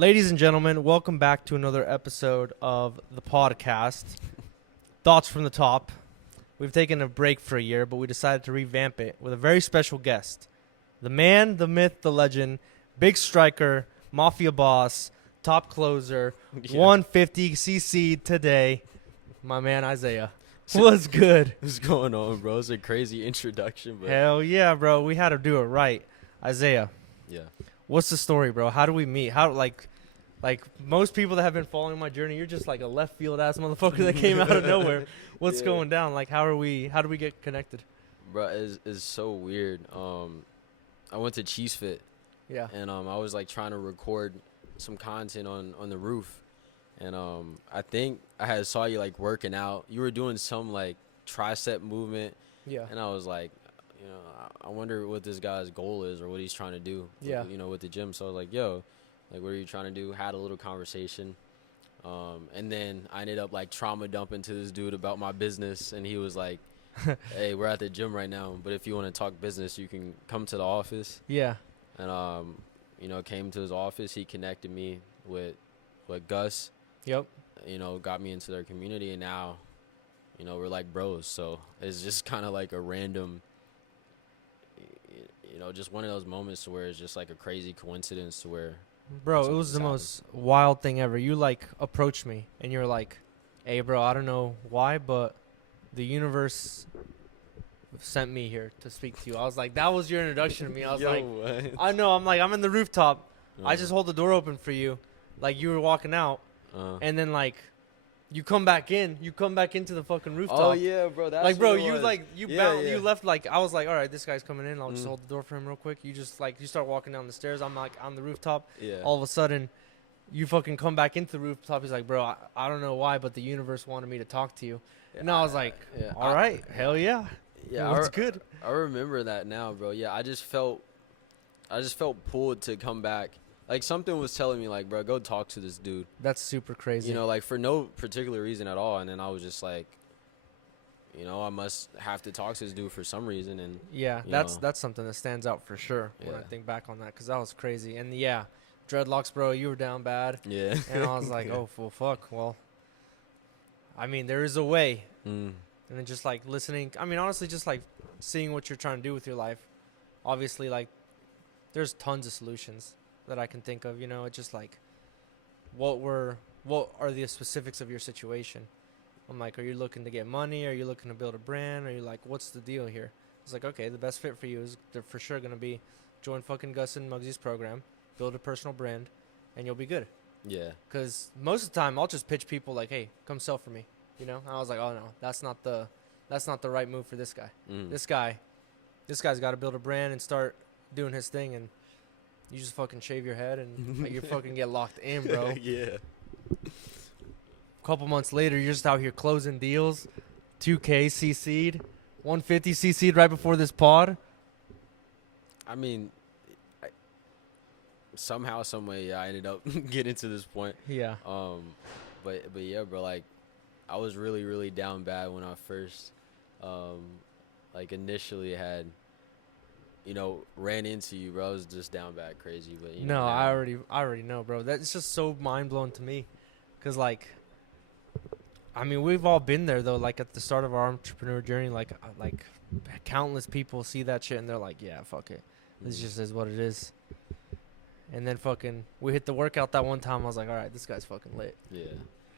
Ladies and gentlemen, welcome back to another episode of the podcast. Thoughts from the top. We've taken a break for a year, but we decided to revamp it with a very special guest. The man, the myth, the legend, big striker, mafia boss, top closer, 150cc today, my man Isaiah. What's good? What's going on, bro? It's a crazy introduction, but Hell yeah, bro. We had to do it right. Isaiah, yeah. what's the story, bro? How do we meet? How like most people that have been following my journey, you're just like a left field ass motherfucker that came out of nowhere. What's Yeah. going down? Like how do we get connected? Bro, it's so weird. I went to Cheese Fit, Yeah. and I was like trying to record some content on the roof, and I think I had saw you like working out. You were doing some like tricep movement, Yeah. and I was like, I wonder what this guy's goal is or what he's trying to do. Yeah. With the gym. So I was like, yo, like, what are you trying to do? Had a little conversation. And then I ended up like trauma dumping to this dude about my business, and he was like, hey, we're at the gym right now, but if you want to talk business, you can come to the office. Yeah. And came to his office. He connected me with Gus, Yep. got me into their community, and now we're like bros. So it's just kind of like a random, just one of those moments where it's just like a crazy coincidence to where Bro, it something was just the happened. most wild thing ever. You like approached me and you're like, "Hey, bro, I don't know why, but the universe sent me here to speak to you." I was like, "That was your introduction to me." I was like, what? "I know." I'm in the rooftop. I Uh, just hold the door open for you, like you were walking out, and then like you come back into the fucking rooftop. oh yeah, bro. That's Like, bro, what it you was. like Yeah. you left like I was like, all right, this guy's coming in. I'll just Mm. hold the door for him real quick. You just like you start walking down the stairs. I'm like on the rooftop. Yeah. All of a sudden, you fucking come back into the rooftop. He's like, bro, I don't know why, but the universe wanted me to talk to you. And I was like, yeah. all right, hell yeah, Yeah, what's good? I remember that now, bro. Yeah, I just felt pulled to come back. Like something was telling me, like, bro, go talk to this dude. That's super crazy. Like for no particular reason at all. And then I was just like, I must have to talk to this dude for some reason. And Yeah, you that's know. that's something that stands out for sure when I Yeah. think back on that, because that was crazy. And yeah, dreadlocks, bro, you were down bad. yeah, And I was like, oh, well, fuck. Well, I mean, there is a way. Mm. And then just like listening, I mean, honestly, just like seeing what you're trying to do with your life. Obviously, like, there's tons of solutions that I can think of. It's just like, what are the specifics of your situation? I'm like, are you looking to get money? Are you looking to build a brand? Are you like, what's the deal here? It's like, okay, the best fit for you is they're for sure gonna be join fucking Gus and Muggsy's program, build a personal brand, and you'll be good. Yeah. Because most of the time, I'll just pitch people like, "Hey, come sell for me," And I was like, "Oh no, that's not the right move for this guy. Mm. This guy's got to build a brand and start doing his thing, and you just fucking shave your head and you fucking get locked in, bro." yeah. A couple months later, you're just out here closing deals, 2K CC'd, 150 CC'd right before this pod. I mean, somehow, some way, yeah, I ended up getting to this point. Yeah, But yeah, bro, like, I was really, really down bad when I first, like, initially had, ran into you, bro. I was just down bad crazy, but no, now- I already know, bro. That's just so mind blowing to me, cause like, I mean, we've all been there though. Like at the start of our entrepreneur journey, like countless people see that shit and they're like, "Yeah, fuck it. This Mm. just is what it is." And then fucking, we hit the workout that one time. I was like, "All right, this guy's fucking lit." Yeah.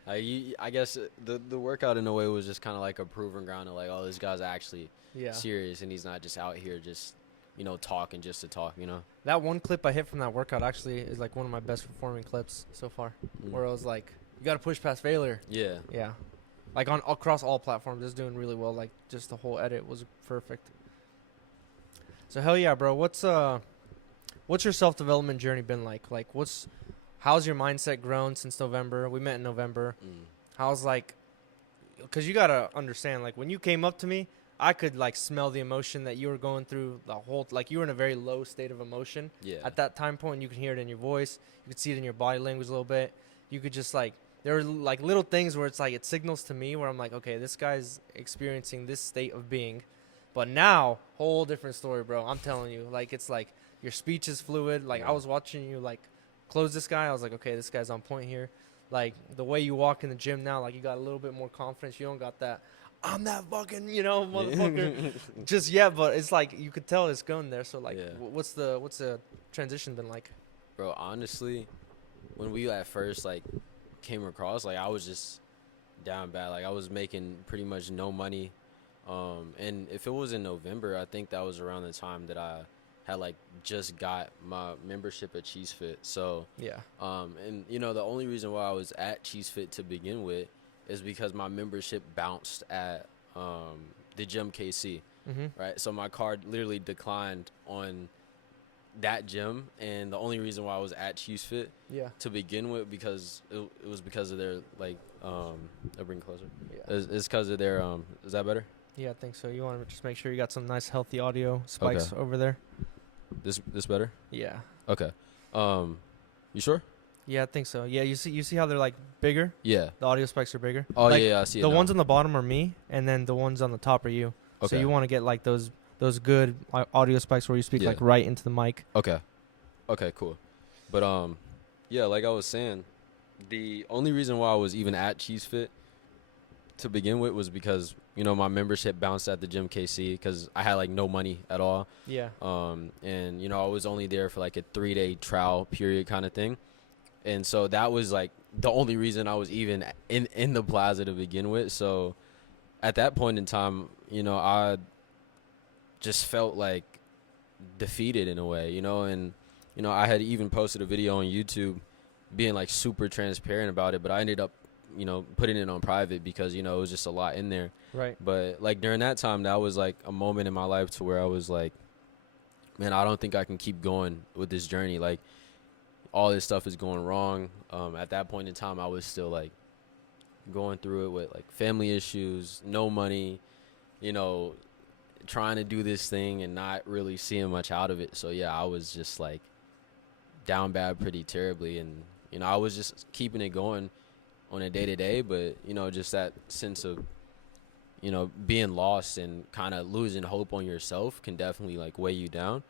I guess the workout in a way was just kind of like a proving ground of like, oh, this guy's actually Yeah. serious and he's not just out here just, talking just to talk, That one clip I hit from that workout actually is like one of my best performing clips so far. Mm. Where I was like, "You got to push past failure." Yeah. Yeah. Like across all platforms, it's doing really well. Like just the whole edit was perfect. So hell yeah, bro. What's your self-development journey been like? Like how's your mindset grown since November? We met in November. Mm. How's cuz you got to understand, like when you came up to me, I could like smell the emotion that you were going through the whole, like you were in a very low state of emotion Yeah. at that time point. You could hear it in your voice. You could see it in your body language a little bit. You could just like, there were like little things where it's like, it signals to me where I'm like, okay, this guy's experiencing this state of being. But now, whole different story, bro. I'm telling you, like, it's like your speech is fluid. Like, Yeah. I was watching you like close this guy. I was like, okay, this guy's on point here. Like the way you walk in the gym now, like you got a little bit more confidence. You don't got that. I'm that fucking, motherfucker. Just yet, but it's like you could tell it's going there. So like, Yeah. what's the transition been like? Bro, honestly, when we at first like came across, like I was just down bad. Like I was making pretty much no money. And if it was in November, I think that was around the time that I had like just got my membership at Cheese Fit. So Yeah. and the only reason why I was at Cheese Fit to begin with is because my membership bounced at the gym KC, Mm-hmm. right? So my card literally declined on that gym, and the only reason why I was at Cheese Fit Yeah. to begin with because it was because of their like I'll bring it closer. Yeah. It's because of their is that better? Yeah, I think so. You want to just make sure you got some nice healthy audio spikes Okay. over there. This better? Yeah. Okay. You sure? Yeah, I think so. Yeah, you see how they're like bigger? Yeah. The audio spikes are bigger. Oh Like, yeah, I see it The now. ones on the bottom are me, and then the ones on the top are you. So Okay. you want to get like those good audio spikes where you speak Yeah. like right into the mic. Okay. Okay, cool. But yeah, like I was saying, the only reason why I was even at Cheese Fit to begin with was because, my membership bounced at the gym KC because I had like no money at all. Yeah. And I was only there for like a 3-day trial period kind of thing. And so that was like the only reason I was even in the plaza to begin with. So at that point in time, I just felt like defeated in a way, and I had even posted a video on YouTube being like super transparent about it, but I ended up putting it on private because it was just a lot in there. Right. But like during that time, that was like a moment in my life to where I was like, man, I don't think I can keep going with this journey. Like all this stuff is going wrong. At that point in time, I was still like going through it with like family issues, no money, trying to do this thing and not really seeing much out of it. So yeah, I was just like down bad pretty terribly. And, I was just keeping it going on a day to day, but, just that sense of, being lost and kind of losing hope on yourself can definitely like weigh you down.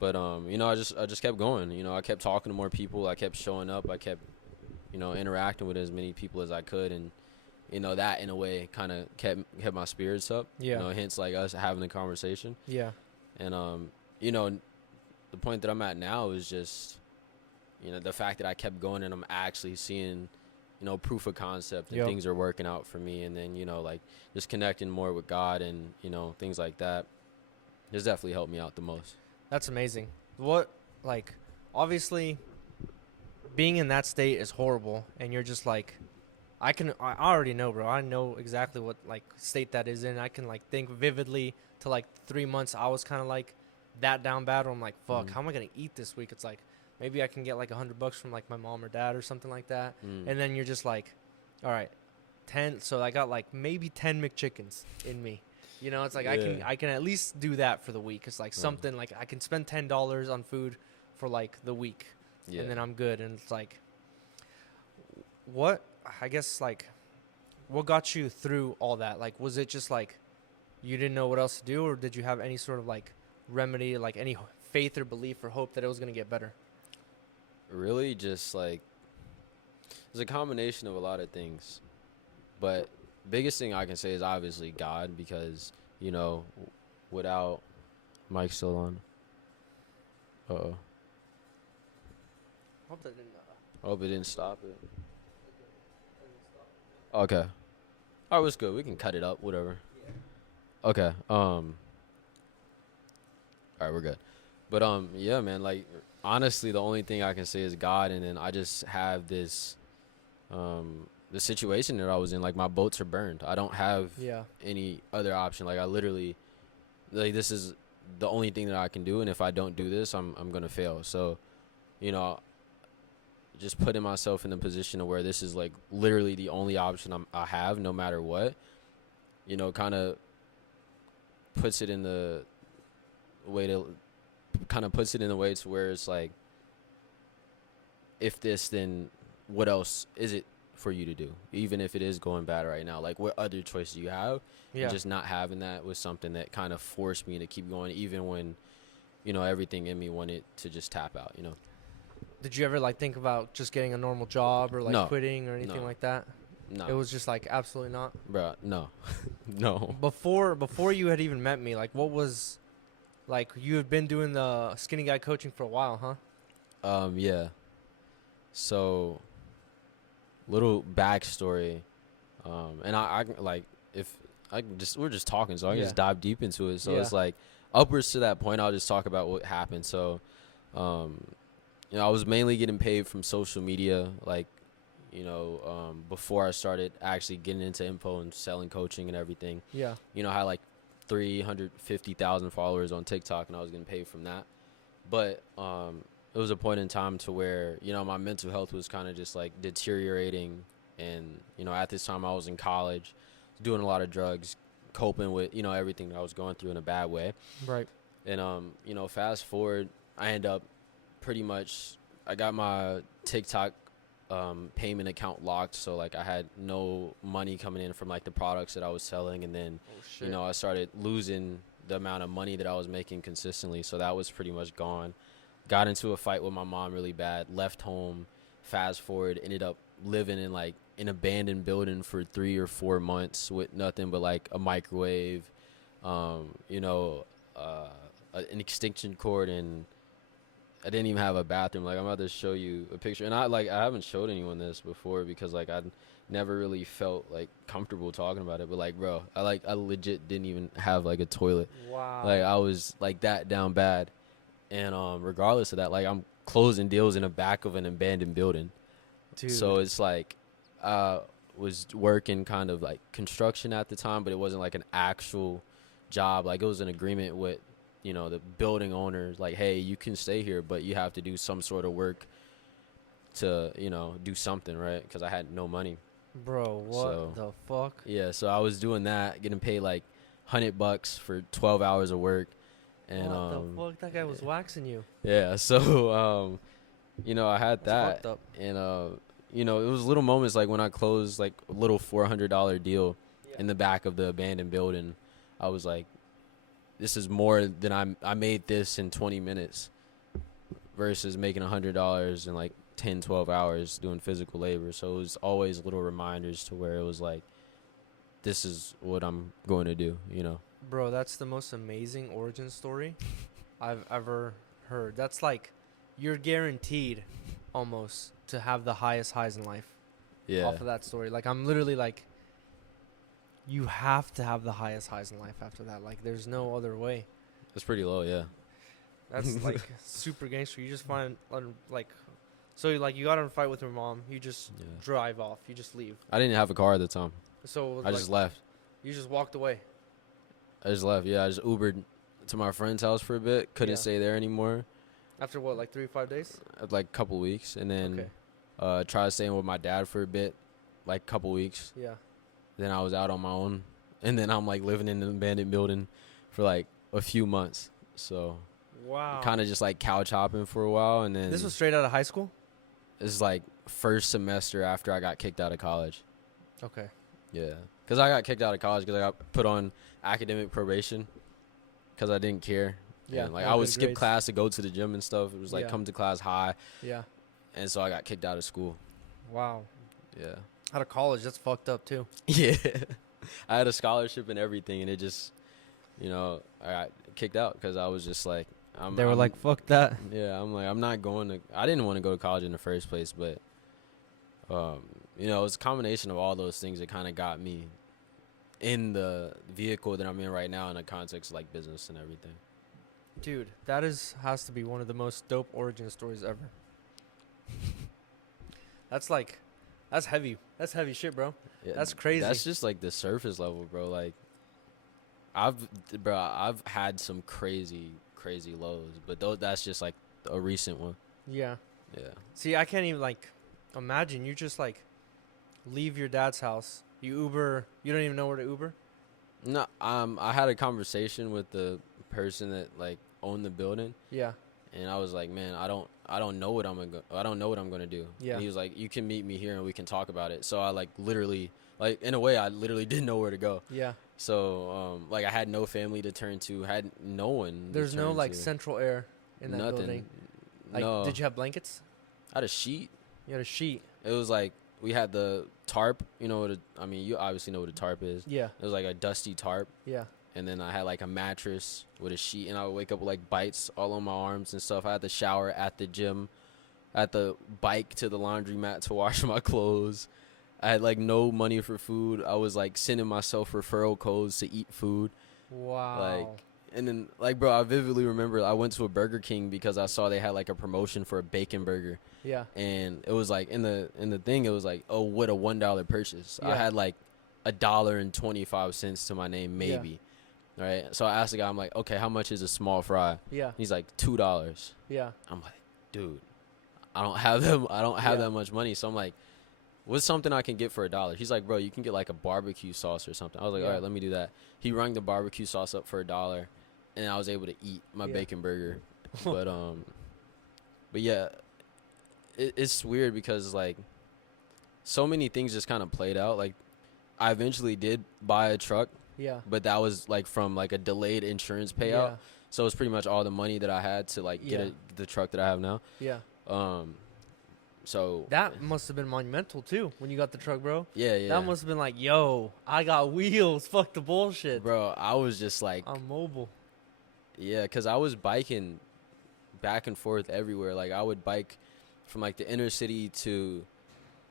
But, I just kept going, I kept talking to more people. I kept showing up. I kept, interacting with as many people as I could. And, that in a way kind of kept my spirits up, Yeah. hence like us having the conversation. Yeah. And, the point that I'm at now is just, the fact that I kept going and I'm actually seeing, proof of concept and Yep. things are working out for me. And then, like just connecting more with God and, things like that has definitely helped me out the most. That's amazing. What, like, obviously, being in that state is horrible, and you're just like, I already know, bro. I know exactly what like state that is in. I can like think vividly to like 3 months. I was kind of like that down bad. Where I'm like, fuck, Mhm. how am I gonna eat this week? It's like maybe I can get like $100 from like my mom or dad or something like that. And then you're just like, all right, 10. So I got like maybe 10 McChickens in me. It's like Yeah. I can at least do that for the week. It's like something like I can spend $10 on food for like the week, Yeah. and then I'm good. And it's like, what I guess like, what got you through all that? Like, was it just like you didn't know what else to do, or did you have any sort of like remedy, like any faith or belief or hope that it was gonna get better? Really just like it's a combination of a lot of things, but biggest thing I can say is obviously God, because without Mike still on. Hope that didn't. Hope it didn't stop it. Okay. All right, it's good. We can cut it up, whatever. Okay. All right, we're good. But yeah, man. Like honestly, the only thing I can say is God, and then I just have this, the situation that I was in. Like my boats are burned. I don't have Yeah. any other option. Like I literally, like this is the only thing that I can do, and if I don't do this, I'm gonna fail. So, just putting myself in a position of where this is like literally the only option I have, no matter what, kind of puts it in the way to where it's like, if this, then what else is it for you to do? Even if it is going bad right now, like what other choice do you have? Yeah. And just not having that was something that kind of forced me to keep going, even when, everything in me wanted to just tap out, Did you ever like think about just getting a normal job or like No. quitting or anything No. like that? No, It was just like absolutely not. bro. No, no. Before you had even met me, like what was, like you had been doing the skinny guy coaching for a while, huh? Yeah. So, little backstory. And I like if I can just we're just talking, so I can Yeah. just dive deep into it. So Yeah. it's like upwards to that point. I'll just talk about what happened. So, I was mainly getting paid from social media, like, before I started actually getting into info and selling coaching and everything. Yeah. I had like 350,000 followers on TikTok, and I was getting paid from that. But it was a point in time to where my mental health was kind of just like deteriorating, and at this time I was in college, doing a lot of drugs, coping with everything that I was going through in a bad way. Right. And fast forward, I end up pretty much I got my TikTok payment account locked, so like I had no money coming in from like the products that I was selling, and then Oh shit. I started losing the amount of money that I was making consistently, so that was pretty much gone. Got into a fight with my mom really bad, left home, fast forward, ended up living in like an abandoned building for 3 or 4 months with nothing but like a microwave, an extension cord, and I didn't even have a bathroom. Like, I'm about to show you a picture, and I haven't showed anyone this before because like I never really felt like comfortable talking about it. But like, bro, I legit didn't even have like a toilet. Wow. Like, I was like that down bad, and regardless of that, like I'm closing deals in the back of an abandoned building. Dude. So it's like was working kind of like construction at the time, but it wasn't like an actual job. Like, it was an agreement with the building owners, like, hey, you can stay here, but you have to do some sort of work to do something, right? Because I had no money. Bro, what So, the fuck? Yeah, so I was doing that, getting paid like $100 for 12 hours of work, and What the fuck? That guy was waxing you. yeah, so I had That's that, fucked up. and it was little moments like when I closed like a little $400 deal in the back of the abandoned building. I was like, this is more than I made this in 20 minutes versus making $100 in like 10, 12 hours doing physical labor. So it was always little reminders to where it was like, this is what I'm going to do, Bro, that's the most amazing origin story I've ever heard. That's like, you're guaranteed almost to have the highest highs in life Yeah. off of that story. Like, I'm literally like, you have to have the highest highs in life after that. Like, there's no other way. That's pretty low, yeah. That's like super gangster. You just find like, so like you got in a fight with your mom. You just Yeah. drive off. You just leave. I didn't have a car at the time. So I just left. You just walked away. I just left. Yeah, I just Ubered to my friend's house for a bit. Couldn't Yeah. stay there anymore. After what, like 3 or 5 days? Like a couple weeks, and then Okay. tried staying with my dad for a bit, like a couple weeks. Yeah. Then I was out on my own, and then I'm like living in an abandoned building for like a few months. So Wow. kind of just like couch hopping for a while, and then This was straight out of high school? this is like first semester after I got kicked out of college. Okay. Yeah, because I got kicked out of college because I got put on academic probation because I didn't care. Yeah. And, like, no I would good skip grades. class to go to the gym and stuff. It was like Yeah. come to class high, Yeah. and so I got kicked out of school. Wow. Yeah. Out of college, that's fucked up too. Yeah. I had a scholarship and everything, and it just, I got kicked out because I was just like, They were like, fuck that. yeah, I'm like, I'm not going to, I didn't want to go to college in the first place, but, it was a combination of all those things that kind of got me in the vehicle that I'm in right now in the context of like business and everything. Dude, that has to be one of the most dope origin stories ever. That's heavy. That's heavy shit, bro. Yeah, That's crazy. That's just like the surface level, bro. Like, I've had some crazy lows, but that's just like a recent one. Yeah. Yeah. See, I can't even like imagine you just like leave your dad's house. You Uber. You don't even know where to Uber. No, I had a conversation with the person that like owned the building, Yeah. and I was like, man, I don't know what I'm gonna do. Yeah. And he was like, you can meet me here and we can talk about it. So I like literally, like in a way, I literally didn't know where to go. Yeah. So like I had no family to turn to, had no one. There's to no turn like to. central air in that Nothing. building. Like, No. did you have blankets? had a sheet. You had a sheet. It was like we had the tarp. You know what? I mean, you obviously know what a tarp is. Yeah. It was like a dusty tarp. Yeah. And then I had like a mattress with a sheet, and I would wake up with like bites all on my arms and stuff. I had to shower at the gym, I had to bike to the laundromat to wash my clothes. I had like no money for food. I was like sending myself referral codes to eat food. Wow. Like, and then like, bro, I vividly remember I went to a Burger King because I saw they had like a promotion for a bacon burger. Yeah. And it was like in the thing, it was like, oh, what a $1 purchase. Yeah. I had like $1.25 to my name, maybe. Right. So I asked the guy, I'm like, okay, how much is a small fry? Yeah. He's like $2. Yeah. I'm like, dude, I don't have that much money. So I'm like, what's something I can get for $1? He's like, bro, you can get like a barbecue sauce or something. I was like, all right, let me do that. He rung the barbecue sauce up for $1, and I was able to eat my bacon burger. But yeah, it's weird because like so many things just kind of played out. Like I eventually did buy a truck. Yeah. But that was like from like a delayed insurance payout. Yeah. So it's pretty much all the money that I had to like get the truck that I have now. Yeah. So that must have been monumental too when you got the truck, bro. Yeah. That must have been like, yo, I got wheels. Fuck the bullshit. Bro, I was just like, I'm mobile. Yeah, because I was biking back and forth everywhere. Like I would bike from like the inner city to,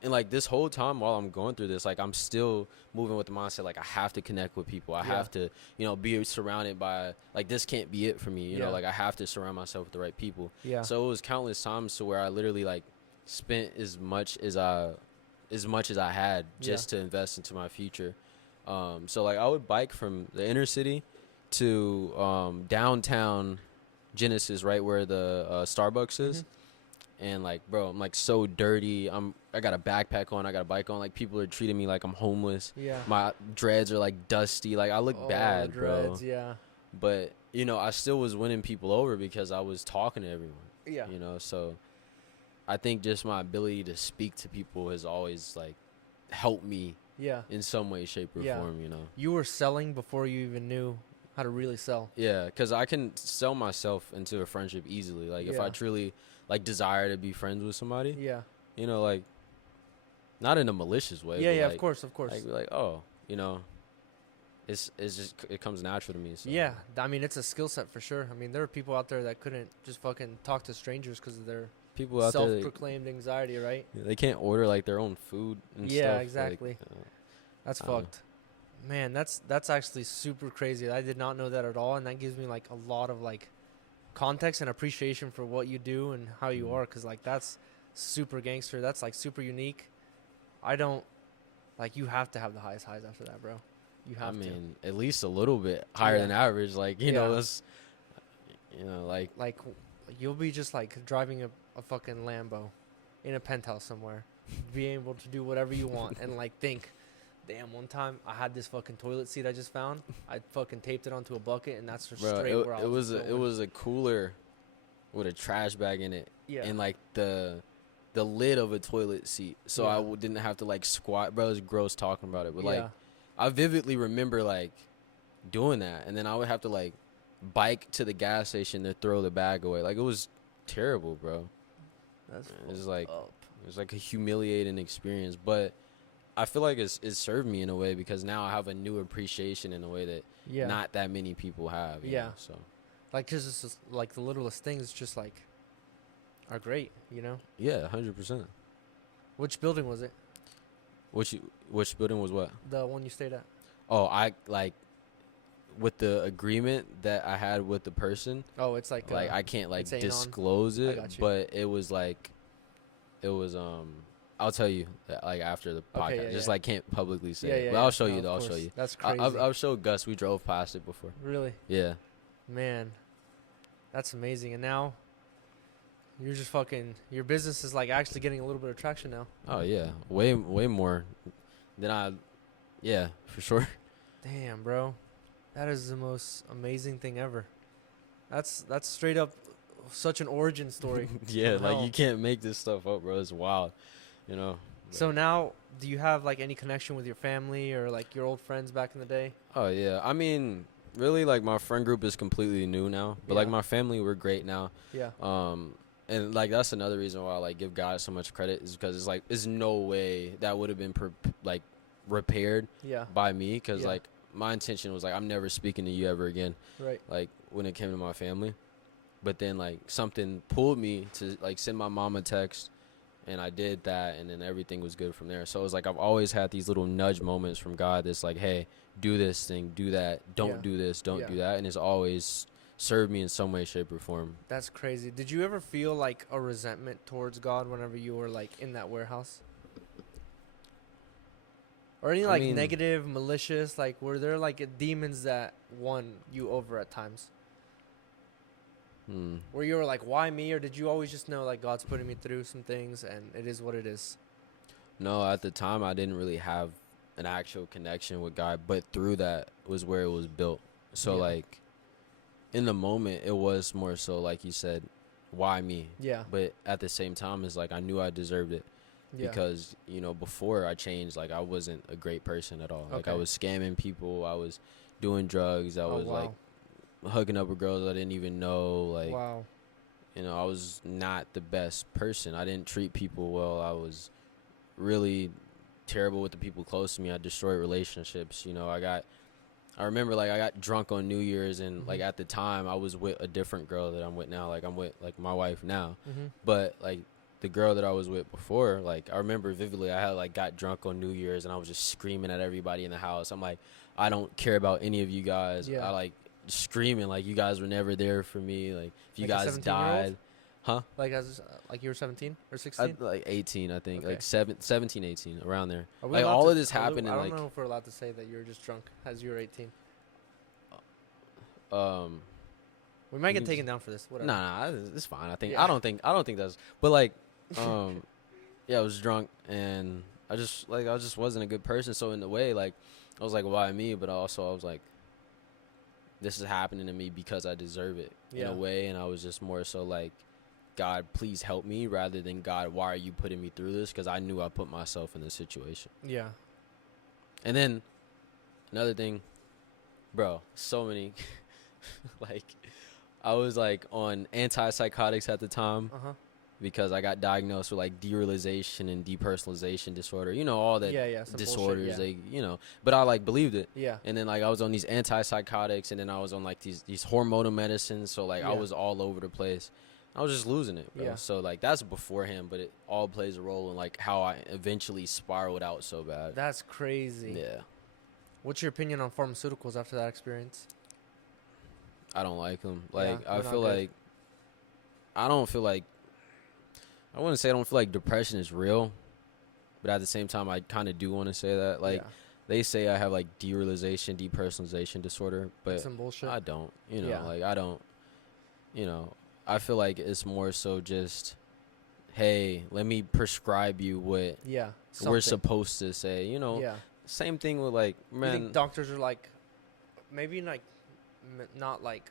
and like this whole time while I'm going through this, like I'm still moving with the mindset like I have to connect with people. I have to, be surrounded by, like, this can't be it for me. You know, like I have to surround myself with the right people. Yeah. So it was countless times to where I literally like spent as much as I had just to invest into my future. So like I would bike from the inner city to downtown Genesis, right where the Starbucks is. And like, bro, I'm like so dirty. I got a backpack on. I got a bike on. Like people are treating me like I'm homeless. Yeah. My dreads are like dusty. Like I look bad, dreads, bro. Yeah. But I still was winning people over because I was talking to everyone. Yeah. So I think just my ability to speak to people has always like helped me. Yeah. In some way, shape, or form. You were selling before you even knew how to really sell. Yeah, because I can sell myself into a friendship easily. Like if I truly like desire to be friends with somebody. Yeah. Like not in a malicious way. Yeah, like, of course. Like, oh, it's just, it comes natural to me. So. Yeah, I mean, it's a skill set for sure. I mean, there are people out there that couldn't just fucking talk to strangers because of their self-proclaimed anxiety, right? They can't order like their own food and stuff. Yeah, exactly. Like, that's fucked. Man, that's actually super crazy. I did not know that at all, and that gives me like a lot of like context and appreciation for what you do and how you are, because like that's super gangster. That's like super unique. I don't like, you have to have the highest highs after that, bro. You have to. I mean, at least a little bit higher than average. Like you know, that's like you'll be just like driving a fucking Lambo in a penthouse somewhere, be able to do whatever you want and like think, damn, one time I had this fucking toilet seat I just found. I fucking taped it onto a bucket, and that's just straight where I was going. It was a cooler with a trash bag in it, and like the lid of a toilet seat, so I didn't have to like squat. Bro, it was gross talking about it, but like I vividly remember like doing that, and then I would have to like bike to the gas station to throw the bag away. Like it was terrible, bro. It was like a humiliating experience, but I feel like it served me in a way because now I have a new appreciation in a way that not that many people have. You know, so like, because it's just like the littlest things just like are great, Yeah, 100%. Which building was it? Which building was what? The one you stayed at. Oh, I like with the agreement that I had with the person. Oh, it's like I can't like disclose it, but it was I'll tell you like after the podcast. Just like can't publicly say it. But I'll show you though. I'll show you. That's crazy. I've showed Gus. We drove past it before. Really? Yeah. Man, that's amazing. And now you're just fucking, your business is like actually getting a little bit of traction now. Oh yeah, way more than for sure. Damn, bro, that is the most amazing thing ever. That's straight up such an origin story. Yeah, like you can't make this stuff up, bro. It's wild, So now, do you have like any connection with your family or like your old friends back in the day? Oh yeah, I mean, really, like my friend group is completely new now, but like my family, we're great now. Yeah. And like that's another reason why I like give God so much credit is because it's like there's no way that would have been like repaired Yeah. by me because Yeah. like my intention was like I'm never speaking to you ever again, Right. like when it came to my family. But then like something pulled me to like send my mom a text, and I did that, and then everything was good from there. So it was like I've always had these little nudge moments from God that's like, hey, do this thing, do that, don't Yeah. do this, don't Yeah. do that, and it's always served me in some way, shape, or form. That's crazy. Did you ever feel like a resentment towards God whenever you were like in that warehouse? Or any I like mean- negative, malicious, like were there like demons that won you over at times? Where you were like, why me? Or did you always just know like God's putting me through some things and it is what it is? No, at the time I didn't really have an actual connection with God, but through that was where it was built. So Yeah. like in the moment it was more so like you said, why me? Yeah. But at the same time it's like I knew I deserved it Yeah. because, you know, before I changed, like I wasn't a great person at all. Like I Okay. was scamming people, I was doing drugs, I Oh, was wow. like hooking up with girls I didn't even know, like Wow. you know, I was not the best person. I didn't treat people well. I was really terrible with the people close to me. I destroyed relationships. You know, I remember like I got drunk on New Year's and like Mhm. at the time I was with a different girl that I'm with now. Like I'm with like my wife now. Mm-hmm. But like the girl that I was with before, like I remember vividly I had like got drunk on New Year's and I was just screaming at everybody in the house. I'm like, I don't care about any of you guys. Yeah. I like screaming like you guys were never there for me. Like if you Like a guys 17-year-old? died. Huh? Like as like you were 17 or 16? Like 18, I think. Okay. Like 17, 18, around there. Are we Like allowed all to- of this are we- happened in I don't like know if we're allowed to say that you were just drunk as you were 18. We might You get can taken down for this. Whatever. nah, it's fine. I think Yeah. I don't think that's but like yeah, I was drunk and I just wasn't a good person. So in a way, like I was like, why me? But also I was like, this is happening to me because I deserve it in Yeah. a way. And I was just more so like, God, please help me, rather than God, why are you putting me through this? Because I knew I put myself in this situation. Yeah. And then another thing, bro, so many like I was like on antipsychotics at the time Uh huh. because I got diagnosed with like derealization and depersonalization disorder. You know, all that Yeah. Some disorders bullshit, they, you know, but I like believed it. yeah. And then like I was on these antipsychotics and then I was on like these hormonal medicines, so like I Yeah. was all over the place. I was just losing it, bro. Yeah. So like that's beforehand, but it all plays a role in like how I eventually spiraled out so bad. That's crazy. Yeah. What's your opinion on pharmaceuticals after that experience? I don't like them. Like Yeah, I they're not feel good. like I don't feel like I wouldn't say I don't feel like depression is real, but at the same time I kind of do want to say that. Like yeah. they say I have like derealization, depersonalization disorder, but That's some bullshit. I don't. You know, Yeah. like I don't. You know, I feel like it's more so just, hey, let me prescribe you what yeah. we're something. supposed to say. You know, Yeah. same thing with like You man. think doctors are like, maybe like, not like,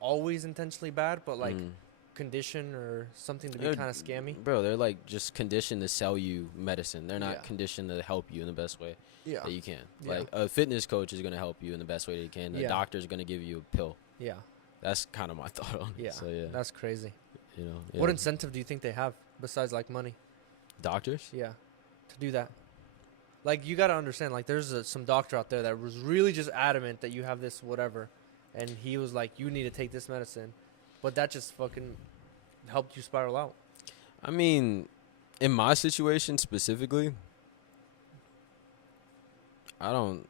always intentionally bad, but like mm. condition or something to be They're- kind of scammy? Bro, they're like just conditioned to sell you medicine. They're not Yeah. conditioned to help you in the best way Yeah. that you can. Yeah. Like a fitness coach is gonna help you in the best way they can. A Yeah. doctor is gonna give you a pill. Yeah. That's kind of my thought on it. Yeah. So yeah, That's crazy. you know. What yeah. incentive do you think they have besides like money? Doctors? Yeah, to do that. Like you gotta understand, like there's some doctor out there that was really just adamant that you have this whatever, and he was like, you need to take this medicine, but that just fucking helped you spiral out. I mean, in my situation specifically, I don't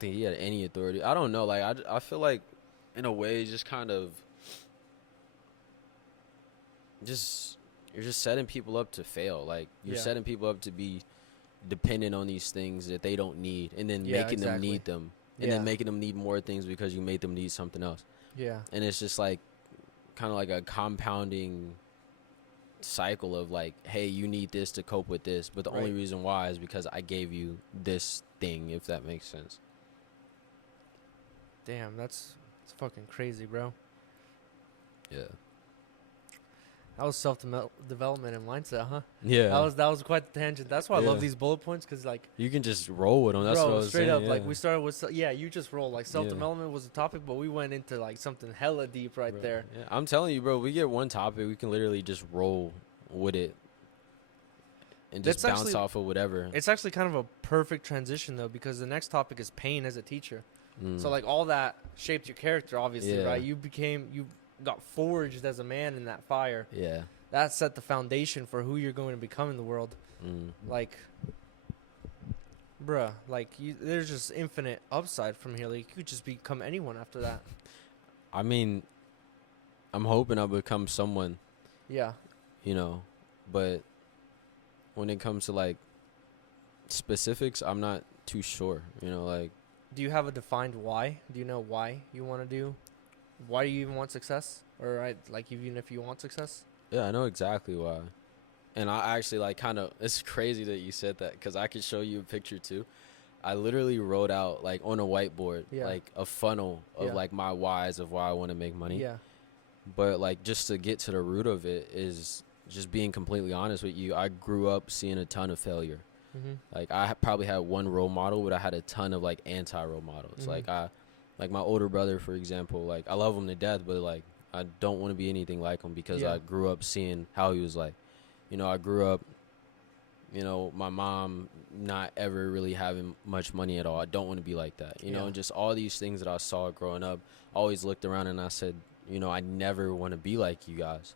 think he had any authority. I don't know. Like I feel like in a way, just kind of just you're just setting people up to fail. Like you're Yeah. setting people up to be dependent on these things that they don't need, and then Yeah, making them exactly. need them, and Yeah. then making them need more things because you made them need something else. Yeah, And it's just like kind of like a compounding cycle of like, hey, you need this to cope with this, but the only Right. reason why is because I gave you this thing, if that makes sense. damn, that's fucking crazy, bro. Yeah. That was self-development and mindset, huh? Yeah. That was quite the tangent. That's why I love Yeah. these bullet points, because like, You can just roll with them. That's bro, what I was straight saying. up, Yeah. like we started with yeah, you just roll like Yeah. self-development was the topic, but we went into like something hella deep right Bro, there. Yeah. I'm telling you, bro. We get one topic, we can literally just roll with it and just That's bounce actually- off of whatever. It's actually kind of a perfect transition though, because the next topic is pain as a teacher. Mm. So like all that shaped your character, obviously, Yeah. right? You got forged as a man in that fire. Yeah. That set the foundation for who you're going to become in the world. Mm. Like, bruh, like there's just infinite upside from here. Like you could just become anyone after that. I mean, I'm hoping I'll become someone, Yeah. you know, but when it comes to like specifics, I'm not too sure. You know, like Do you have a defined why? Do you know why you want to do? Why do you even want success? Or right, like even if you want success? yeah, I know exactly why. And I actually like kind of, it's crazy that you said that because I could show you a picture too. I literally wrote out like on a whiteboard, Yeah. like a funnel of Yeah. like my whys of why I want to make money. Yeah. But like just to get to the root of it is just being completely honest with you. I grew up seeing a ton of failure. Mm-hmm. Like I probably had one role model, but I had a ton of like anti-role models. Mhm. Like my older brother, for example, like I love him to death, but like I don't want to be anything like him because Yeah. I grew up seeing how he was like. You know, I grew up, you know, my mom not ever really having much money at all. I don't want to be like that. You know, Yeah. and just all these things that I saw growing up, always looked around and I said, you know, I never want to be like you guys.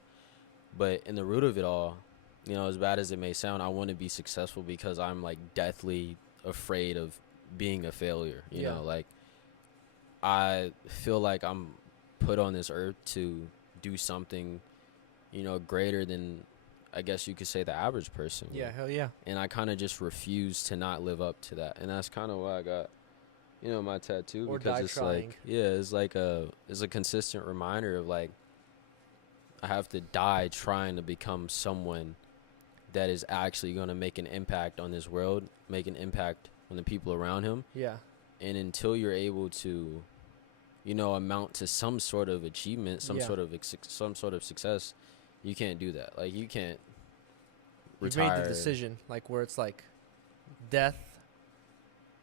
But in the root of it all, you know, as bad as it may sound, I want to be successful because I'm like deathly afraid of being a failure. You Yeah. know, like I feel like I'm put on this earth to do something, you know, greater than I guess you could say the average person. Yeah, hell yeah. And I kind of just refuse to not live up to that. And that's kind of why I got, you know, my tattoo Or because die it's trying. like, yeah, it's a consistent reminder of like, I have to die trying to become someone that is actually going to make an impact on this world, make an impact on the people around him. Yeah. And until you're able to, you know, amount to some sort of achievement, some Yeah. sort of success, you can't do that. Like you can't You've retire. made the decision, like where it's like death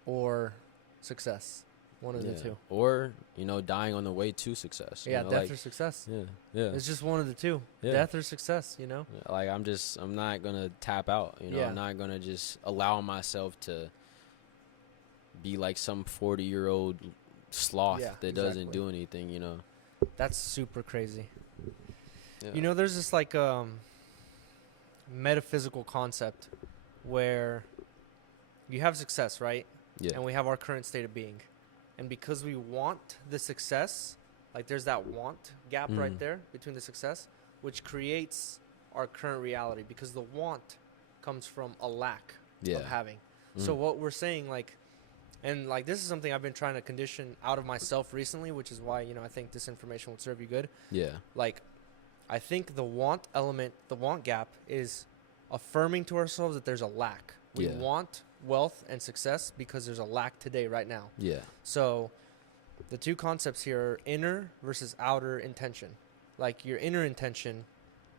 or success. One of the Yeah. two. Or, you know, dying on the way to success. you Yeah, know, death like, or success. yeah, yeah. It's just one of the two. Yeah. Death or success, you know? Yeah, like I'm not gonna tap out. You know, Yeah. I'm not gonna just allow myself to be like some 40-year-old sloth Yeah, that doesn't exactly. do anything. You know. That's super crazy. Yeah. You know, there's this like metaphysical concept where you have success, right? Yeah. And we have our current state of being. And because we want the success, like there's that want gap right Mhm. there between the success, which creates our current reality because the want comes from a lack Yeah. of having. So Mm. what we're saying, like, and like this is something I've been trying to condition out of myself recently, which is why, you know, I think this information will serve you good. Yeah. Like, I think the want element, the want gap is affirming to ourselves that there's a lack. We Yeah. want wealth and success because there's a lack today, right now. Yeah. So the two concepts here are inner versus outer intention. Like your inner intention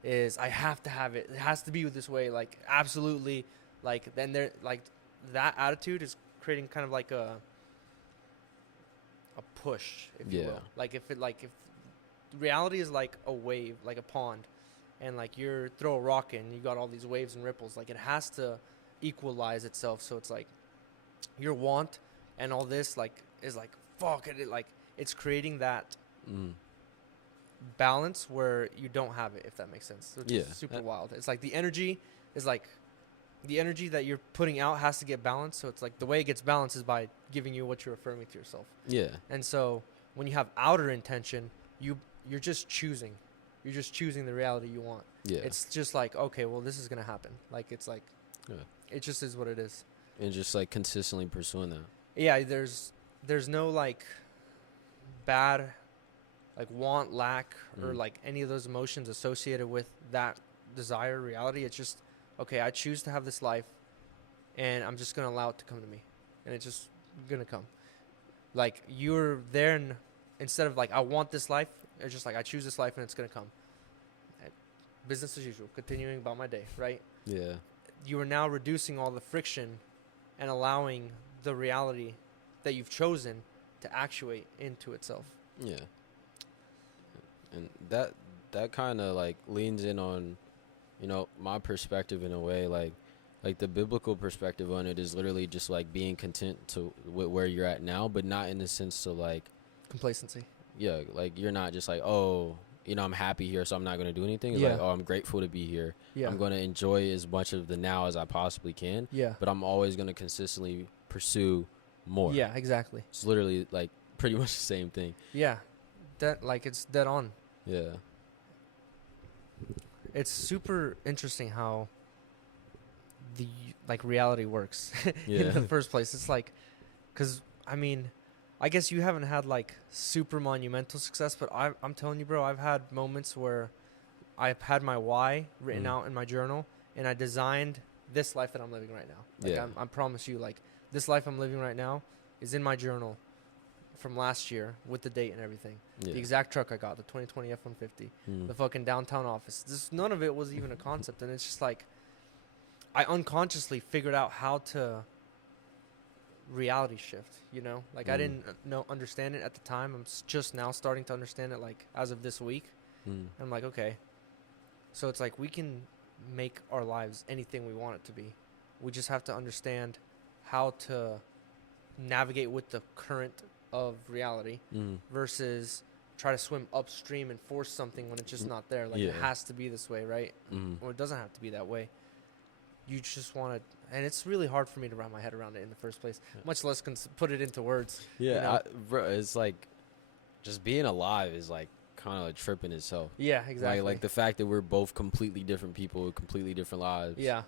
is I have to have it. It has to be this way. Like absolutely. Like then there like that attitude is creating kind of like a push, if you Yeah. will. Like if reality is like a wave, like a pond, and like you throw a rock in, you got all these waves and ripples. Like it has to equalize itself. So it's like your want and all this like is like fuck it, like it's creating that Mm. balance where you don't have it, if that makes sense. Which Yeah. is super wild. It's like the energy is like the energy that you're putting out has to get balanced. So it's like the way it gets balanced is by giving you what you're affirming to yourself. Yeah. And so when you have outer intention, you're just choosing. You're just choosing the reality you want. Yeah. It's just like, okay, well this is gonna happen. Like it's like Yeah. it just is what it is. And just like consistently pursuing that. Yeah, there's no like bad like want, lack, or Mm. like any of those emotions associated with that desire reality. It's just okay, I choose to have this life and I'm just gonna allow it to come to me. And it's just gonna come. Like you're there and instead of like I want this life, it's just like I choose this life and it's gonna come. business as usual, continuing about my day, right? Yeah. You are now reducing all the friction and allowing the reality that you've chosen to actuate into itself. Yeah. And that kind of like leans in on, my perspective in a way, like the biblical perspective on it is literally just like being content to with where you're at now, but not in the sense to like Complacency. yeah, like you're not just like, oh, I'm happy here, so I'm not going to do anything. It's Yeah. like, oh, I'm grateful to be here. Yeah. I'm going to enjoy as much of the now as I possibly can. Yeah. But I'm always going to consistently pursue more. Yeah, exactly. It's literally like pretty much the same thing. Yeah. That, like, it's dead on. Yeah. It's super interesting how the, like, reality works Yeah. in the first place. It's like, because, I mean, I guess you haven't had, like, super monumental success, but I'm telling you, bro, I've had moments where I've had my why written out in my journal, and I designed this life that I'm living right now. Like, Yeah. I promise you, like, this life I'm living right now is in my journal from last year with the date and everything. Yeah. The exact truck I got, the 2020 F-150, the fucking downtown office. None of it was even a concept, and it's just like I unconsciously figured out how to reality shift, Like I didn't understand it at the time. I'm just now starting to understand it, like as of this week. I'm like, okay. So it's like we can make our lives anything we want it to be. We just have to understand how to navigate with the current of reality versus try to swim upstream and force something when it's just not there. Like it has to be this way, right? Or it doesn't have to be that way. You just want to, and it's really hard for me to wrap my head around it in the first place, much less put it into words. Yeah, bro, it's like just being alive is like kind of a trip in itself. Yeah, exactly. Like the fact that we're both completely different people with completely different lives. Yeah.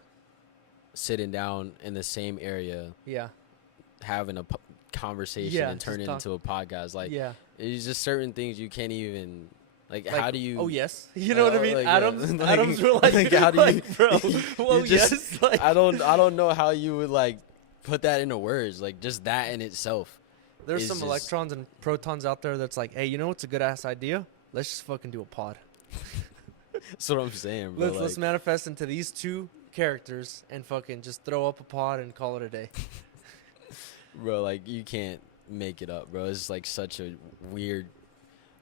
Sitting down in the same area. Yeah. Having a conversation and turn it into a podcast. Like, it's just certain things you can't even. Like how do you? Oh yes, you know what I mean. Like, Adams, like, Adams were like, how do you, bro? Well, just, yes. Like, I don't know how you would like put that into words. Like just that in itself. There's some electrons and protons out there that's like, hey, you know what's a good ass idea? Let's just fucking do a pod. That's what I'm saying, bro. Let's manifest into these two characters and fucking just throw up a pod and call it a day. Bro, like you can't make it up, bro. It's like such a weird.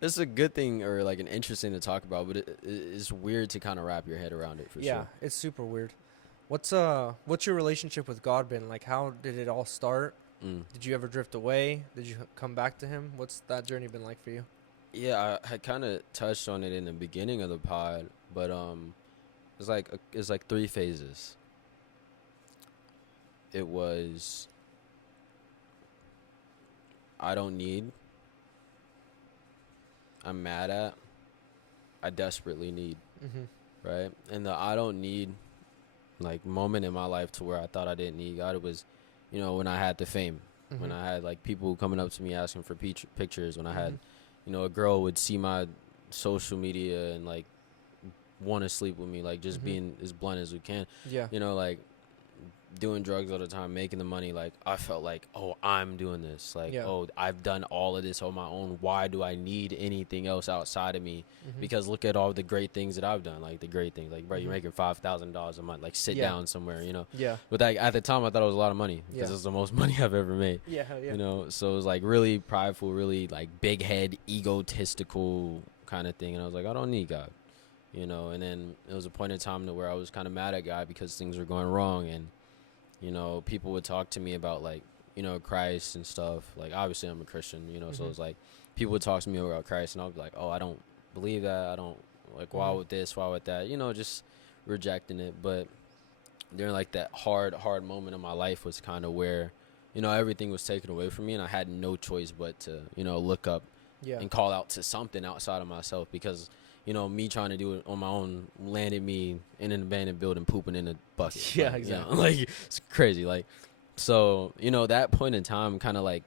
It's a good thing or like an interesting to talk about, but it's weird to kind of wrap your head around it for sure. Yeah, it's super weird. What's your relationship with God been? Like, how did it all start? Did you ever drift away? Did you come back to Him? What's that journey been like for you? Yeah, I had kind of touched on it in the beginning of the pod, but it's like 3 phases. It was I don't need. I'm mad at. I desperately need. Right? And the I don't need like moment in my life to where I thought I didn't need God was, when I had the fame, when I had like people coming up to me asking for pictures, when I had, a girl would see my social media and like want to sleep with me, like just being as blunt as we can. Yeah. Like doing drugs all the time, making the money. Like I felt like, oh, I'm doing this. Like, oh, I've done all of this on my own. Why do I need anything else outside of me? Because look at all the great things that I've done. Like the great things. Like, bro, you're making $5,000 a month. Like sit down somewhere, Yeah. But like at the time, I thought it was a lot of money because it's the most money I've ever made. Yeah. Hell yeah. So it was like really prideful, really like big head, egotistical kind of thing. And I was like, I don't need God, And then it was a point in time to where I was kind of mad at God because things were going wrong and. People would talk to me about like, Christ and stuff. Like, obviously I'm a Christian, so it's like people would talk to me about Christ and I'll be like, oh, I don't believe that. I don't like, why with this, why with that, just rejecting it. But during like that hard moment of my life was kind of where, everything was taken away from me and I had no choice but to, look up and call out to something outside of myself because me trying to do it on my own landed me in an abandoned building pooping in a bucket. Yeah, like, exactly. Like, it's crazy. Like, so, that point in time kind of, like,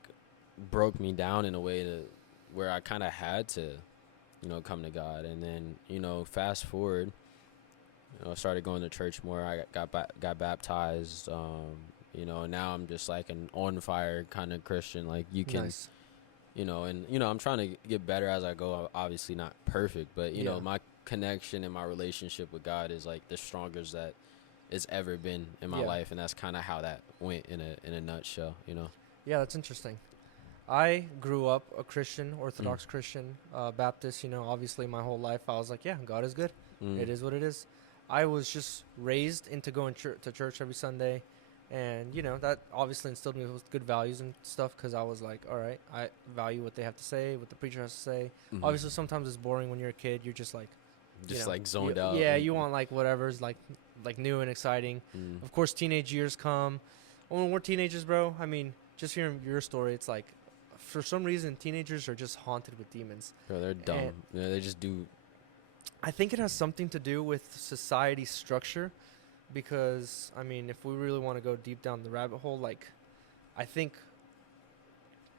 broke me down in a way to where I kind of had to, come to God. And then, fast forward, I started going to church more. I got baptized, now I'm just, like, an on-fire kind of Christian. Like, you can... Nice. I'm trying to get better as I go. Obviously not perfect, but my connection and my relationship with God is like the strongest that it's ever been in my Yeah. life, and that's kind of how that went in a nutshell, you know. Yeah, that's interesting. I grew up a Christian, Orthodox Christian, Baptist. You know, obviously my whole life I was like, yeah, God is good. It is what it is. I was just raised into going to church every Sunday, and you know that obviously instilled me with good values and stuff. Because I was like, all right, I value what they have to say, what the preacher has to say. Mhm. Obviously, sometimes it's boring when you're a kid. You're just like, Just you know, like zoned you, out. Yeah, you want like whatever's like new and exciting. Mm. Of course, teenage years come. When we're teenagers, bro, I mean, just hearing your story, it's like, for some reason, teenagers are just haunted with demons. Bro, they're dumb. And- Yeah, they just do. I think it has something to do with society structure, because I mean, if we really want to go deep down the rabbit hole, like, I think,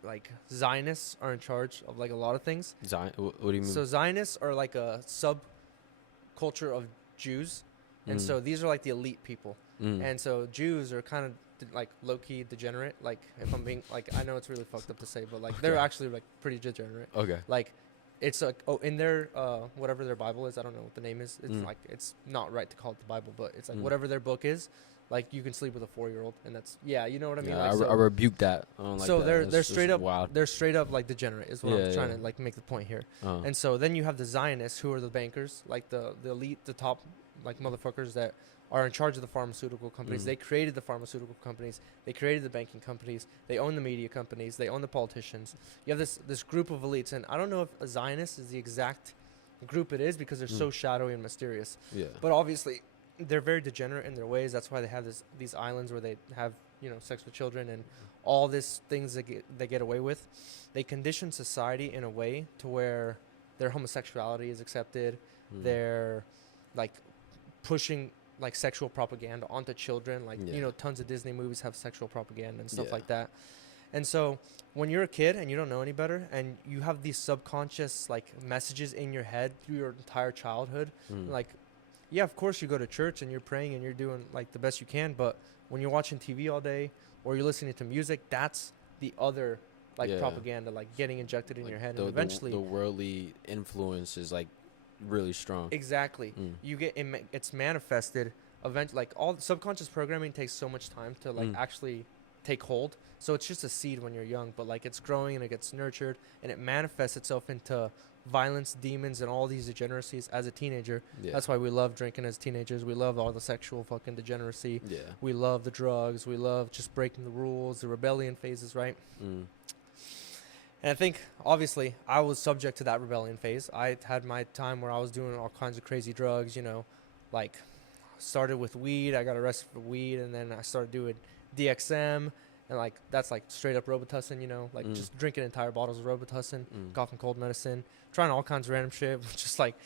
like, Zionists are in charge of like a lot of things. What do you mean? So Zionists are like a subculture of Jews, and so these are like the elite people. And so Jews are kind of like low-key degenerate. Like, if I'm being like, I know it's really fucked up to say, but like they're Okay. actually like pretty degenerate. Okay. Like, it's like, oh, in their whatever their Bible is, I don't know what the name is. It's like, it's not right to call it the Bible, but it's like whatever their book is. Like, you can sleep with a 4-year-old, and that's, yeah, you know what I mean. Yeah, Like, I rebuke that. I don't like so that. they're That's straight just up wild. they're straight up like degenerate is what Yeah, I'm trying yeah. to like make the point here. Uh, And so then you have the Zionists, who are the bankers, like the elite, the top like motherfuckers that are in charge of the pharmaceutical companies. Mhm. They created the pharmaceutical companies. They created the banking companies. They own the media companies. They own the politicians. You have this group of elites, and I don't know if a Zionist is the exact group it is, because they're so shadowy and mysterious. yeah. But obviously, they're very degenerate in their ways. That's why they have these islands where they have, you know, sex with children and all these things they get away with. They condition society in a way to where their homosexuality is accepted. They're like pushing like sexual propaganda onto children. Like, Yeah. you know, tons of Disney movies have sexual propaganda and stuff Yeah. like that. And so when you're a kid and you don't know any better, and you have these subconscious like messages in your head through your entire childhood, like, yeah, of course you go to church and you're praying and you're doing like the best you can, but when you're watching TV all day or you're listening to music, that's the other like Yeah. propaganda like getting injected in Like your head, the, and eventually the worldly influence is like really strong. exactly you get it's manifested eventually. Like, all the subconscious programming takes so much time to like actually take hold. So it's just a seed when you're young, but like it's growing and it gets nurtured and it manifests itself into violence, demons, and all these degeneracies as a teenager. Yeah. That's why we love drinking as teenagers. We love all the sexual fucking degeneracy. Yeah. We love the drugs. We love just breaking the rules, the rebellion phases, right? And I think, obviously, I was subject to that rebellion phase. I had my time where I was doing all kinds of crazy drugs, you know, like started with weed. I got arrested for weed, and then I started doing DXM, and like that's like straight up Robitussin, you know, like just drinking entire bottles of Robitussin, cough and cold medicine, trying all kinds of random shit, just like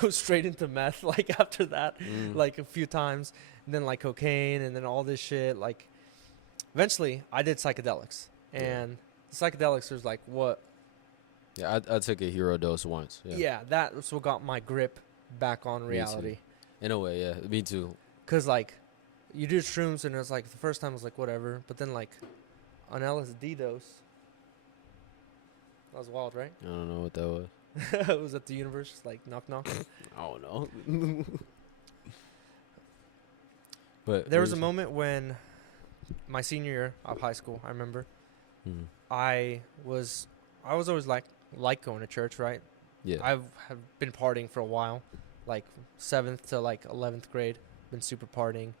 go straight into meth like after that, like a few times, and then like cocaine, and then all this shit. Like, eventually, I did psychedelics, and psychedelics was like what. Yeah, I took a hero dose once. Yeah, that's what got my grip back on reality. In a way, yeah. Me too. Cause like, you do shrooms and it's like the first time I was like whatever, but then like, an LSD dose. That was wild, right? I don't know what that was. It was at the universe, like knock knock. I don't know. But There was a moment when, my senior year of high school, I remember, I was always like going to church, right? Yeah. Have been partying for a while, like 7th to like 11th grade, been super partying.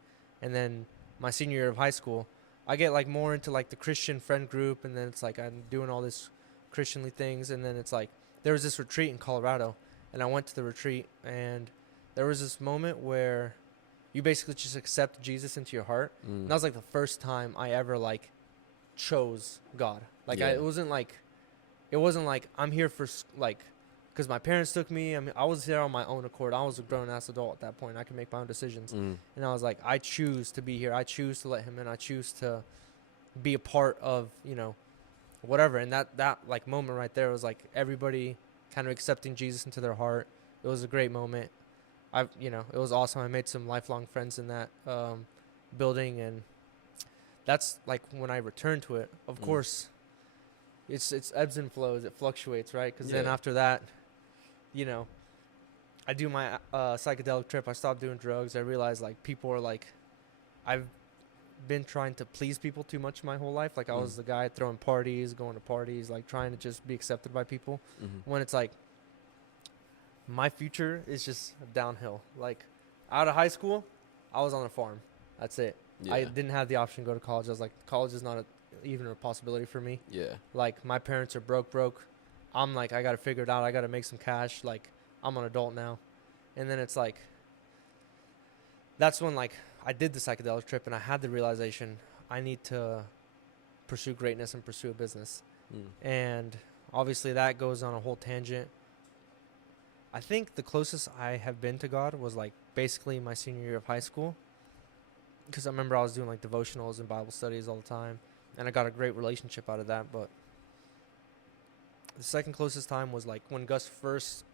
And then my senior year of high school, I get like more into like the Christian friend group, and then it's like I'm doing all this Christianly things, and then it's like there was this retreat in Colorado, and I went to the retreat, and there was this moment where you basically just accept Jesus into your heart. And that was like the first time I ever like chose God. Like Yeah. it wasn't like I'm here for like, because my parents took me. I mean, I was there on my own accord. I was a grown ass adult at that point. I could make my own decisions. And I was like, I choose to be here. I choose to let him in. I choose to be a part of, you know, whatever. And that like moment right there was like everybody kind of accepting Jesus into their heart. It was a great moment. It was awesome. I made some lifelong friends in that building, and that's like when I returned to it. Of course, it's ebbs and flows. It fluctuates, right? Because then Yeah. after that, you know, I do my psychedelic trip. I stopped doing drugs. I realized like people are like, I've been trying to please people too much my whole life. Like I was the guy throwing parties, going to parties, like trying to just be accepted by people. Mm-hmm. When it's like my future is just downhill. Like out of high school, I was on a farm. That's it. Yeah. I didn't have the option to go to college. I was like, college is not even a possibility for me. Yeah. Like my parents are broke. I'm like, I got to figure it out. I got to make some cash. Like I'm an adult now. And then it's like, that's when like I did the psychedelic trip and I had the realization I need to pursue greatness and pursue a business. And obviously that goes on a whole tangent. I think the closest I have been to God was like basically my senior year of high school. Because I remember I was doing like devotionals and Bible studies all the time. And I got a great relationship out of that. But the second closest time was like when Gus first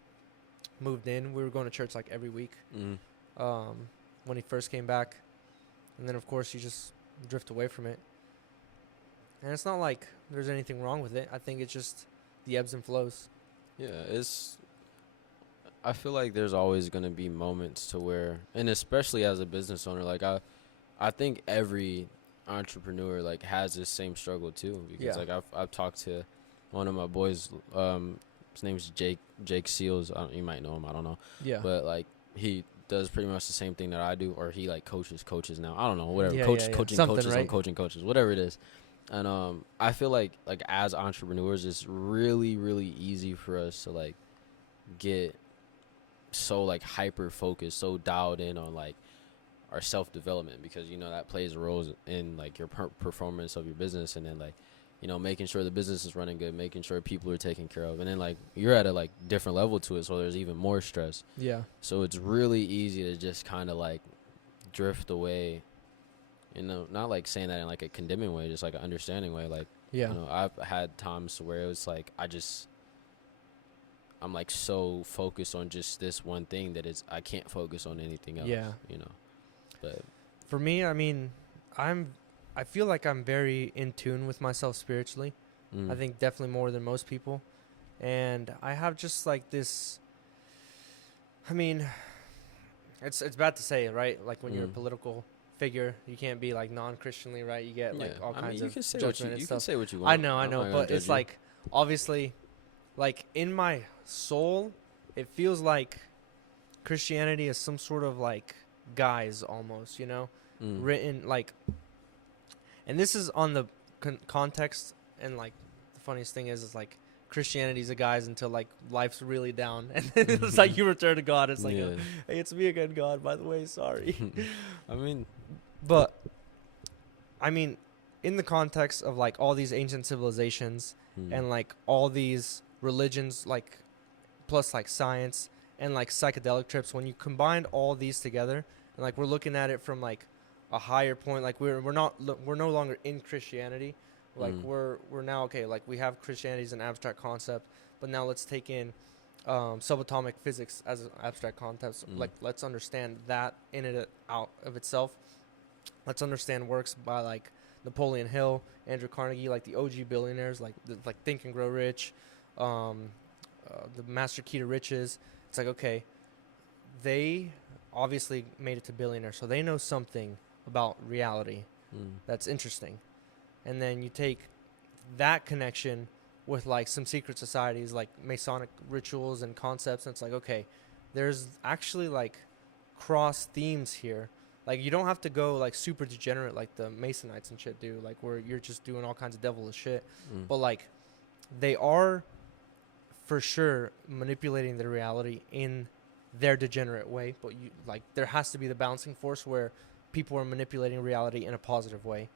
moved in. We were going to church like every week when he first came back. And then, of course, you just drift away from it. And it's not like there's anything wrong with it. I think it's just the ebbs and flows. Yeah, I feel like there's always going to be moments to where, and especially as a business owner, like I think every entrepreneur like has this same struggle too, because like I've talked to one of my boys, his name's Jake Seals. You might know him, I don't know. Yeah. But like he does pretty much the same thing that I do, or he like coaches now. I don't know, whatever. Yeah, Coaching something, coaches right? on coaching coaches, whatever it is. And I feel like as entrepreneurs, it's really, really easy for us to like get so like hyper focused, so dialed in on like our self development, because you know that plays a role in like your performance of your business, and then like, you know, making sure the business is running good, making sure people are taken care of, and then like you're at a like different level to it, so there's even more stress. Yeah. So it's really easy to just kind of like drift away. You know, not like saying that in like a condemning way, just like an understanding way. Like, Yeah. you know, I've had times where it was like I'm like so focused on just this one thing that I can't focus on anything else. Yeah. You know, but For me, I mean, I feel like I'm very in tune with myself spiritually. I think definitely more than most people. And I have just like this, I mean, it's bad to say, right? Like when you're a political figure, you can't be like non-Christianly, right? You get like all kinds of judgment and you stuff. can say what you want. I know, I'm not gonna but judge it's you. like obviously, like in my soul, it feels like Christianity is some sort of like guise almost, you know, written like. And this is on the context, and like the funniest thing is like Christianity's a guise until like life's really down, and then it's like you return to God. It's like, hey, it's me again, God. By the way, sorry. I mean, But I mean, in the context of like all these ancient civilizations and like all these religions, like plus like science and like psychedelic trips, when you combine all these together, and like we're looking at it from like a higher point, like we're no longer in Christianity, like we're now okay, like we have Christianity as an abstract concept, but now let's take in subatomic physics as an abstract concept. Like let's understand that in it out of itself. Let's understand works by like Napoleon Hill, Andrew Carnegie, like the OG billionaires, like Think and Grow Rich, the Master Key to Riches. It's like, okay, they obviously made it to billionaire, so they know something about reality that's interesting. And then you take that connection with like some secret societies, like Masonic rituals and concepts, and it's like, okay, there's actually like cross themes here. Like you don't have to go like super degenerate like the Masonites and shit do, like where you're just doing all kinds of devilish shit. But like they are for sure manipulating the reality in their degenerate way. But you like there has to be the balancing force where people are manipulating reality in a positive way.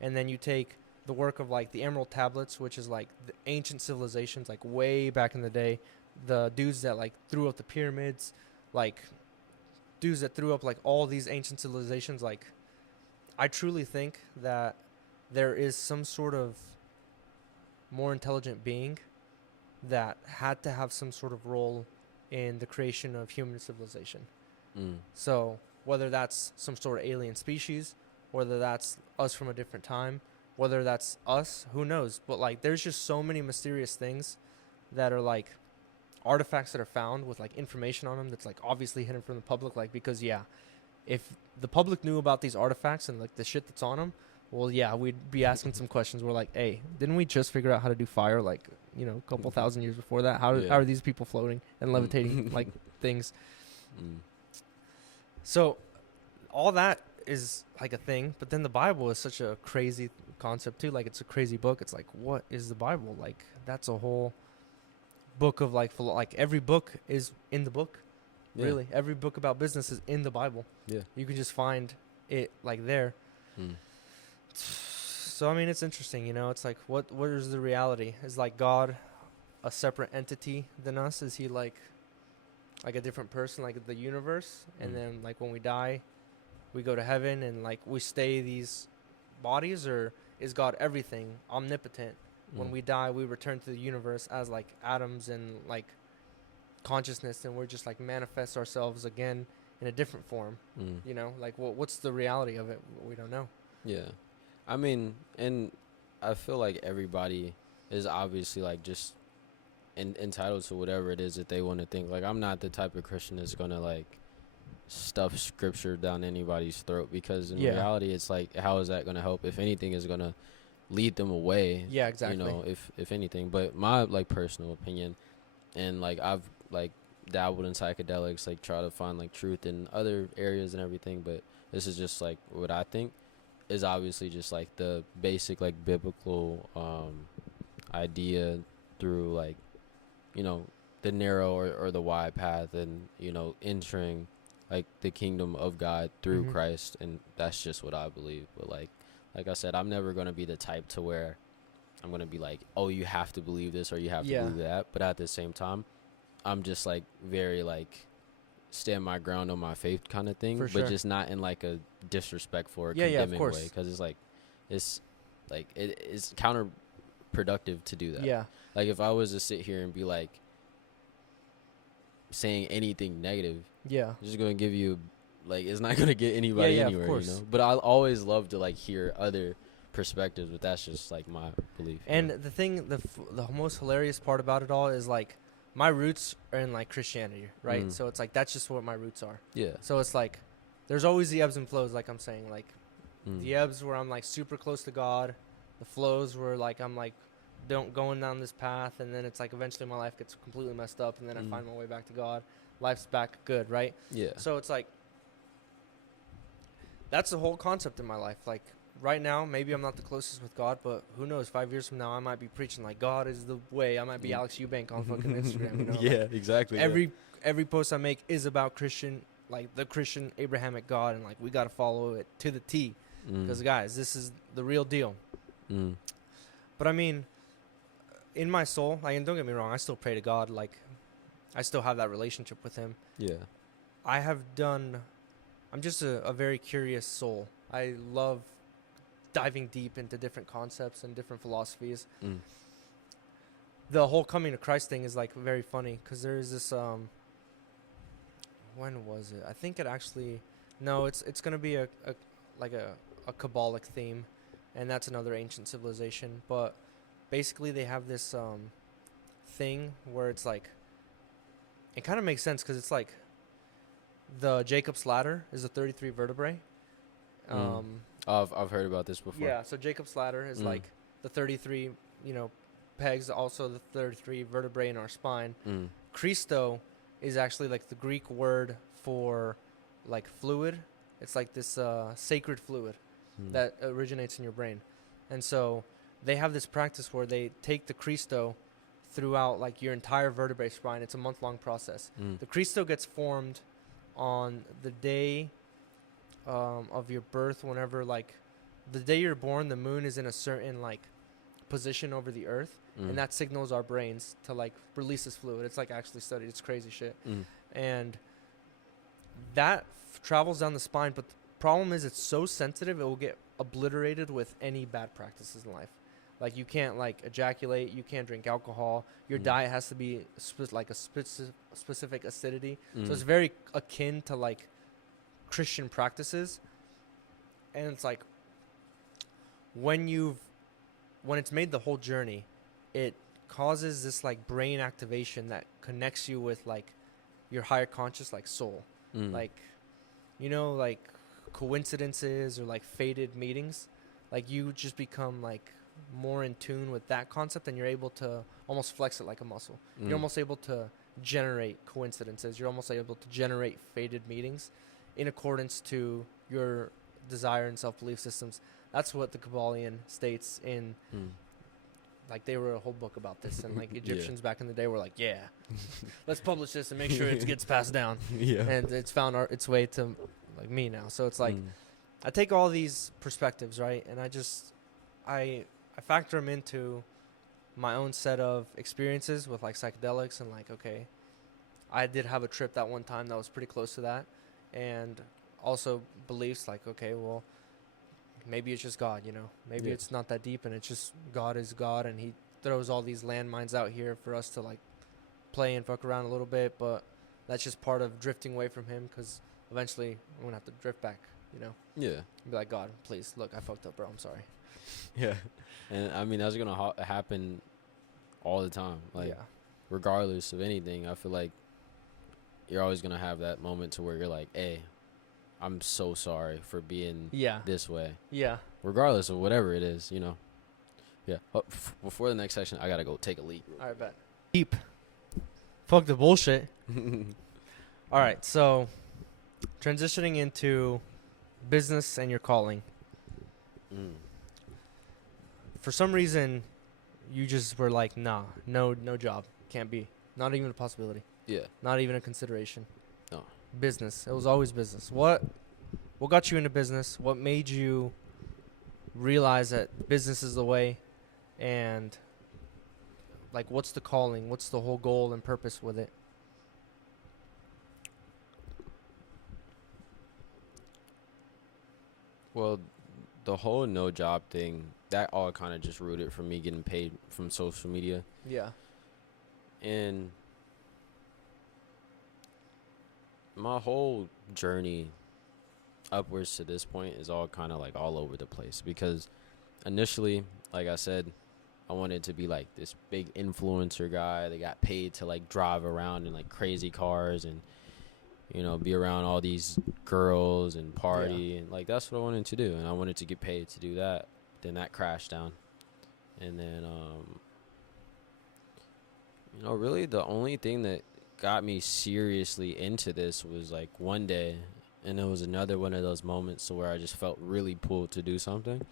And then you take the work of like the Emerald Tablets, which is like the ancient civilizations, like way back in the day, the dudes that like threw up the pyramids, like dudes that threw up like all these ancient civilizations. Like I truly think that there is some sort of more intelligent being that had to have some sort of role in the creation of human civilization. So whether that's some sort of alien species, whether that's us from a different time, whether that's us, who knows? But like there's just so many mysterious things that are like artifacts that are found with like information on them that's like obviously hidden from the public, like because yeah, if the public knew about these artifacts and like the shit that's on them, well yeah, we'd be asking some questions. We're like, hey, didn't we just figure out how to do fire like, you know, a couple thousand years before that? How Yeah. how are these people floating and levitating like things? Mm. So all that is like a thing, but then the Bible is such a crazy concept too. Like it's a crazy book. It's like, what is the Bible? Like that's a whole book of like like every book is in the book. Yeah. Really, every book about business is in the Bible. Yeah. You can just find it like there. Mm. So I mean, it's interesting. You know, it's like what is the reality? Is like God a separate entity than us? Is he like a different person, like the universe? And Mm. then like when we die, we go to heaven and like we stay these bodies, or is God everything, omnipotent? When Mm. we die, we return to the universe as like atoms and like consciousness, and we're just like manifest ourselves again in a different form. Mm. You know, like what's the reality of it? We don't know. Yeah. I mean, and I feel like everybody is obviously like just entitled to whatever it is that they want to think. Like, I'm not the type of Christian that's going to like stuff scripture down anybody's throat, because in Yeah. reality, it's like, how is that going to help? If anything, is going to lead them away. Yeah, exactly. You know, if anything. But my like personal opinion, and like I've like dabbled in psychedelics, like try to find like truth in other areas and everything, but this is just like what I think is obviously just like the basic like biblical idea through like, you know, the narrow or the wide path, and you know, entering like the kingdom of God through Mhm. Christ. And that's just what I believe. But like I said, I'm never going to be the type to where I'm going to be like, oh, you have to believe this or you have Yeah. to believe that. But at the same time, I'm just like very like stand my ground on my faith kind of thing, For but sure. just not in like a disrespectful or Yeah, yeah, of condemning course. way, because it's like it's counterproductive to do that. Yeah. Like if I was to sit here and be like saying anything negative, Yeah. it's just gonna give you like, it's not gonna get anybody Yeah, of anywhere, course. you know. But I always love to like hear other perspectives, but that's just like my belief. you And know? the thing, the most hilarious part about it all is like my roots are in like Christianity, right? Mm. So it's like that's just what my roots are. Yeah. So it's like there's always the ebbs and flows, like I'm saying, like Mm. the ebbs where I'm like super close to God, the flows where like I'm like don't going down this path, and then it's like eventually my life gets completely messed up, and then I Mm. find my way back to God. Life's back good, right? Yeah. So it's like that's the whole concept in my life. Like right now, maybe I'm not the closest with God, but who knows? 5 years from now, I might be preaching like God is the way. I might be Mm. Alex Eubank on fucking Instagram. You know? Yeah, Like, exactly. every post I make is about Christian, like the Christian Abrahamic God, and like we got to follow it to the T. Because guys, this is the real deal. Mm. But I mean, in my soul, like, and don't get me wrong, I still pray to God. Like, I still have that relationship with Him. Yeah. I'm just a very curious soul. I love diving deep into different concepts and different philosophies. Mm. The whole coming to Christ thing is like very funny because there's this when was it? I think it actually it's gonna be a Kabbalic theme, and that's another ancient civilization. But basically, they have this thing where it's like it kind of makes sense because it's like the Jacob's ladder is the 33 vertebrae. I've heard about this before. Yeah, so Jacob's ladder is Mm. like the 33, pegs, also the 33 vertebrae in our spine. Mm. Christo is actually like the Greek word for like fluid. It's like this sacred fluid Mm. that originates in your brain. And so they have this practice where they take the Christo throughout like your entire vertebrae spine. It's a month-long process. Mm. The Christo gets formed on the day of your birth, whenever like the day you're born, the moon is in a certain like position over the earth, Mm. and that signals our brains to like release this fluid. It's like actually studied. It's crazy shit. Mm. And that travels down the spine, but the problem is it's so sensitive it will get obliterated with any bad practices in life. Like you can't like ejaculate, you can't drink alcohol, your Mm. diet has to be specific acidity. Mm. So it's very akin to like Christian practices. And it's like when it's made the whole journey, it causes this like brain activation that connects you with like your higher conscious, like soul. Like, you know, like coincidences or like fated meetings, like you just become like more in tune with that concept, and you're able to almost flex it like a muscle. You're almost able to generate coincidences. You're almost able to generate fated meetings in accordance to your desire and self-belief systems. That's what the Kabbalion states in like they wrote a whole book about this, and like Egyptians back in the day were like, yeah, let's publish this and make sure it gets passed down. And it's found its way to like me now. So it's like I take all these perspectives, right, and I factor them into my own set of experiences with like psychedelics, and like, okay, I did have a trip that one time that was pretty close to that, and also beliefs like, okay, well, maybe it's just God, you know, maybe it's not that deep, and it's just God is God, and he throws all these landmines out here for us to like play and fuck around a little bit, but that's just part of drifting away from him, because eventually I'm gonna have to drift back, you know. Be like, God, please, look, I fucked up, bro, I'm sorry. And I mean, that's gonna happen all the time, like regardless of anything. I feel like you're always gonna have that moment to where you're like, hey, I'm so sorry for being this way. Regardless of whatever it is, you know. Before the next session, I gotta go take a leak. All right, bet. Deep. Fuck the bullshit. All right, so transitioning into business and your calling. For some reason, you just were like, nah, no job. Can't be. Not even a possibility. Not even a consideration. No. Business. It was always business. What got you into business? What made you realize that business is the way? And like, what's the calling? What's the whole goal and purpose with it? Well, the whole no job thing, that all kind of just rooted from me getting paid from social media. And my whole journey upwards to this point is all kind of like all over the place, because initially, like I said, I wanted to be like this big influencer guy that got paid to like drive around in like crazy cars and, you know, be around all these girls and party, and like that's what I wanted to do, and I wanted to get paid to do that. Then that crashed down, and then you know, really the only thing that got me seriously into this was like one day, and it was another one of those moments where I just felt really pulled to do something.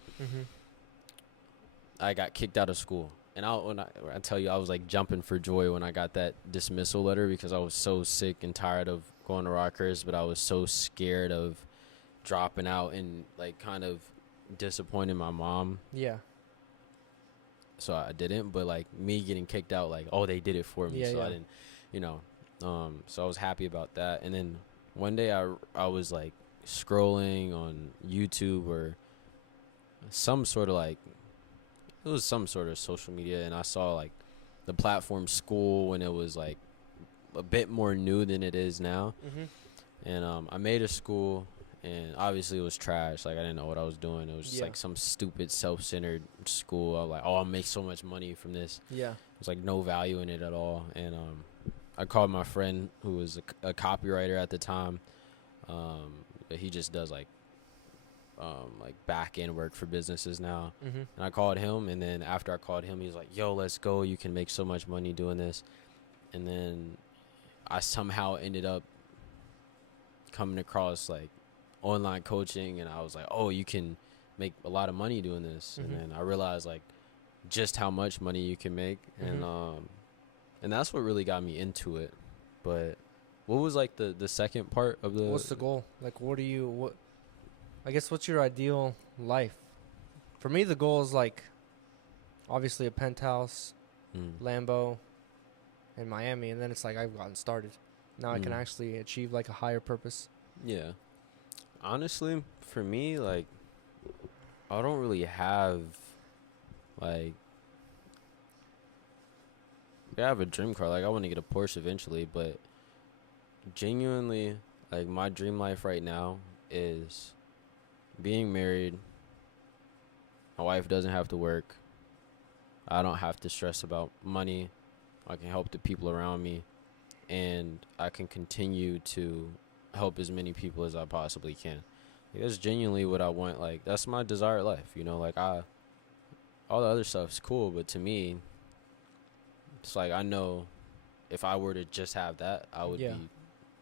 I got kicked out of school, and when I tell you, I was like jumping for joy when I got that dismissal letter, because I was so sick and tired of going to Rockhurst, but I was so scared of dropping out and like kind of disappointing my mom. So I didn't, but like me getting kicked out, like, oh, they did it for me. I didn't, you know, so I was happy about that. And then one day I was like scrolling on YouTube or some sort of like, it was some sort of social media, and I saw like the platform School when it was like a bit more new than it is now. And I made a school, and obviously it was trash. Like, I didn't know what I was doing. It was just like some stupid self-centered school. I was like, oh, I'll make so much money from this. There's like no value in it at all. And I called my friend who was a copywriter at the time. He just does like back end work for businesses now. And I called him, and then after I called him, he was like, yo, let's go, you can make so much money doing this. And then I somehow ended up coming across like online coaching, and I was like, oh, you can make a lot of money doing this. And then I realized like just how much money you can make. And that's what really got me into it. But what was like the second part of the, what's the goal? Like, I guess, what's your ideal life? For me, the goal is like obviously a penthouse, Lambo in Miami, and then it's like I've gotten started. Now I can actually achieve like a higher purpose. Honestly, for me, like, I don't really have like, I have a dream car. Like, I want to get a Porsche eventually, but genuinely, like, my dream life right now is being married. My wife doesn't have to work. I don't have to stress about money. I can help the people around me, and I can continue to help as many people as I possibly can. Like, that's genuinely what I want. Like, that's my desired life. You know, like all the other stuff's cool, but to me, it's like I know if I were to just have that, I would Yeah. be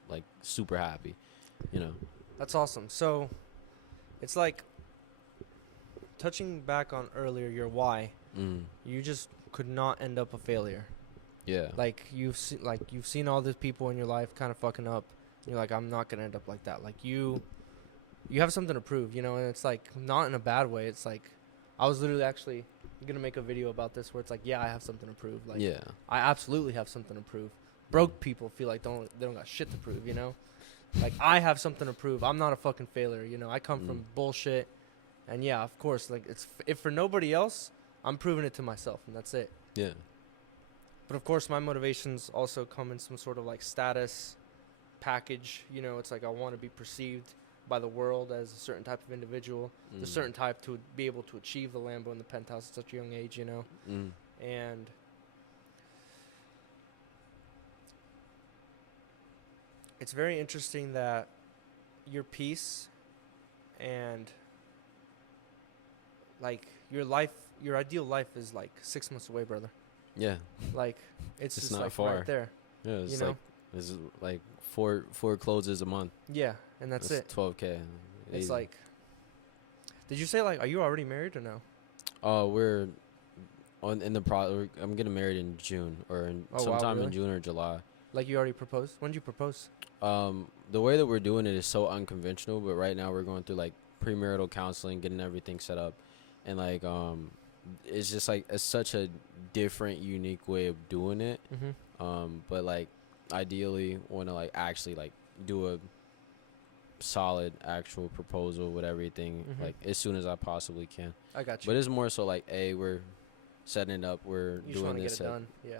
like super happy. You know. That's awesome. So, it's like touching back on earlier your why. Mm. You just could not end up a failure. Yeah. Like you've seen all these people in your life kind of fucking up. You're like, I'm not gonna end up like that. Like you have something to prove, you know. And it's like not in a bad way. It's like I was literally actually gonna make a video about this where it's like, yeah, I have something to prove. Like, yeah. I absolutely have something to prove. Broke people feel like they don't got shit to prove, you know. Like I have something to prove. I'm not a fucking failure, you know. I come from bullshit, and yeah, of course, like it's if for nobody else, I'm proving it to myself, and that's it. Yeah. But of course, my motivations also come in some sort of like status package. You know, it's like I want to be perceived by the world as a certain type of individual, a certain type to be able to achieve the Lambo and the penthouse at such a young age, you know. And it's very interesting that your peace and like your ideal life is like 6 months away, brother. Yeah. Like it's just not like far. right there. Yeah. It's You know? like it's like four closes a month. Yeah, and that's it. 12K. It's like, did you say like, are you already married or no? We're in the I'm getting married in June or sometime in June or July. Like you already proposed? When did you propose? The way that we're doing it is so unconventional, but right now we're going through like premarital counseling, getting everything set up, and like it's just like it's such a different, unique way of doing it. But like ideally want to like actually like do a solid actual proposal with everything like as soon as I possibly can. I got you. But it's more so like, we're setting it up, we're You just doing want to this. get it done. Yeah.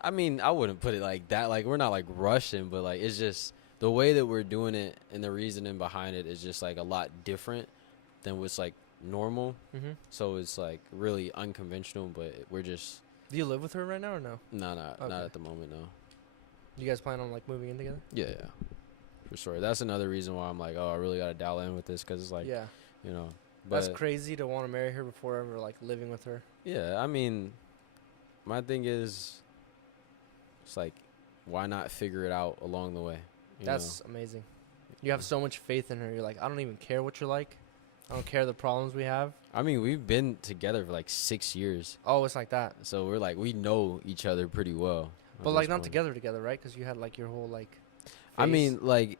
I mean, I wouldn't put it like that. Like, we're not like rushing, but like it's just the way that we're doing it and the reasoning behind it is just like a lot different than what's like normal. So it's like really unconventional, but we're just. Do you live with her right now or no? No, Okay. not at the moment. No. You guys plan on like moving in together? Yeah, for sure. That's another reason why I'm like, oh, I really gotta dial in with this because it's like, Yeah. you know. But That's crazy to want to marry her before ever like living with her. yeah, I mean, my thing is, it's like, why not figure it out along the way? That's amazing. You have so much faith in her. You're like, I don't even care what you're like. I don't care the problems we have. I mean, we've been together for like 6 years. Oh, it's like that. So we're like, we know each other pretty well. But like not together, right? Because you had like your whole like. I phase. mean, like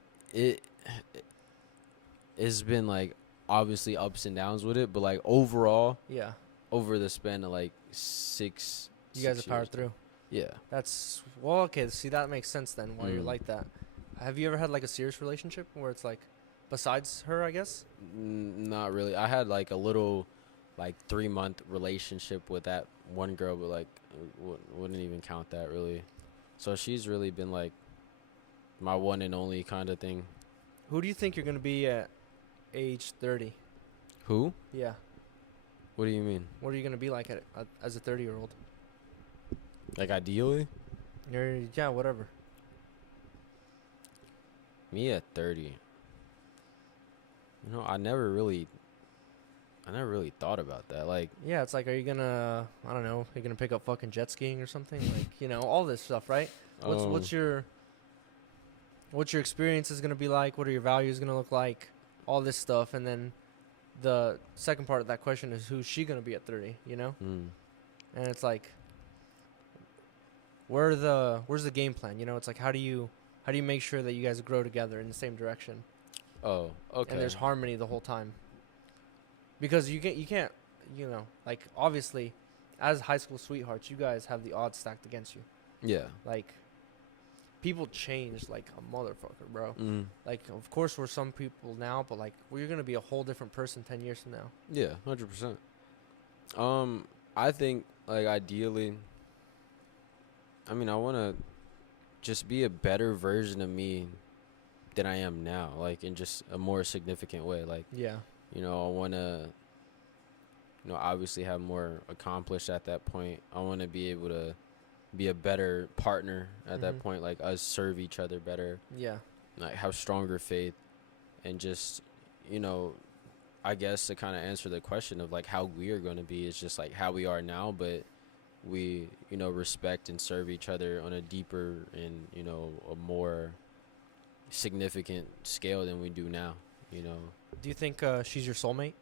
it's been like obviously ups and downs with it, but like overall, Yeah. over the span of like 6. You guys have 6 powered years. through. Yeah. That's well, okay. See, that makes sense then. Why you're Mm. like that. Have you ever had like a serious relationship where it's like, besides her, I guess? Not really. I had like a little, like 3-month relationship with that one girl, but like wouldn't even count that really. So she's really been like my one and only kind of thing. Who do you think you're gonna be at age 30? Who? Yeah. What do you mean? What are you gonna be like as a 30-year-old? Like ideally? Yeah, whatever. Me at 30. You know, I never really thought about that. Like, Yeah, it's like, are you gonna, I don't know, you're gonna pick up fucking jet skiing or something? Like, you know, all this stuff, right? What's your experience is gonna be like? What are your values gonna look like? All this stuff, and then the second part of that question is, who's she gonna be at 30? You know, and it's like, where's the game plan? You know, it's like, how do you make sure that you guys grow together in the same direction? oh, okay. And there's harmony the whole time. Because you can't, you know, like obviously, as high school sweethearts, you guys have the odds stacked against you. Yeah. Like, people change like a motherfucker, bro. Mm. Like, of course we're some people now, but like we're gonna be a whole different person 10 years from now. Yeah, 100%. I think like ideally, I mean, I want to just be a better version of me than I am now, like in just a more significant way. Like, Yeah. you know, I want to you know, obviously have more accomplished at that point. I want to be able to be a better partner at that point, like us serve each other better, Yeah. like have stronger faith, and just, you know, I guess to kind of answer the question of like how we are going to be is just like how we are now, but we, you know, respect and serve each other on a deeper and, you know, a more significant scale than we do now, you know. Do you think she's your soulmate?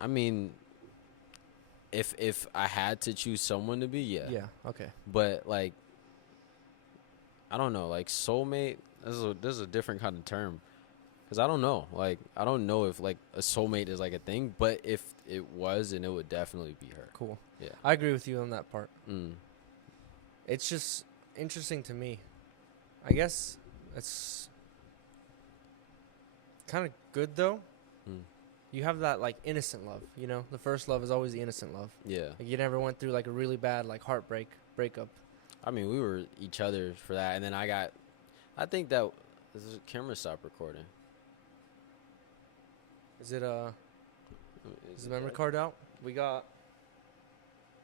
I mean, if I had to choose someone to be, yeah. Yeah. Okay. But like, I don't know, like soulmate. This is a different kind of term, because I don't know. Like, I don't know if like a soulmate is like a thing, but if it was, then it would definitely be her. Cool. Yeah. I agree with you on that part. Mm. It's just interesting to me. I guess it's kind of good though. Mm. You have that like innocent love, you know. The first love is always the innocent love. Yeah. Like you never went through like a really bad like breakup. I mean, we were each other for that, and then I think that this is camera stop recording. Is it is the memory card out? We got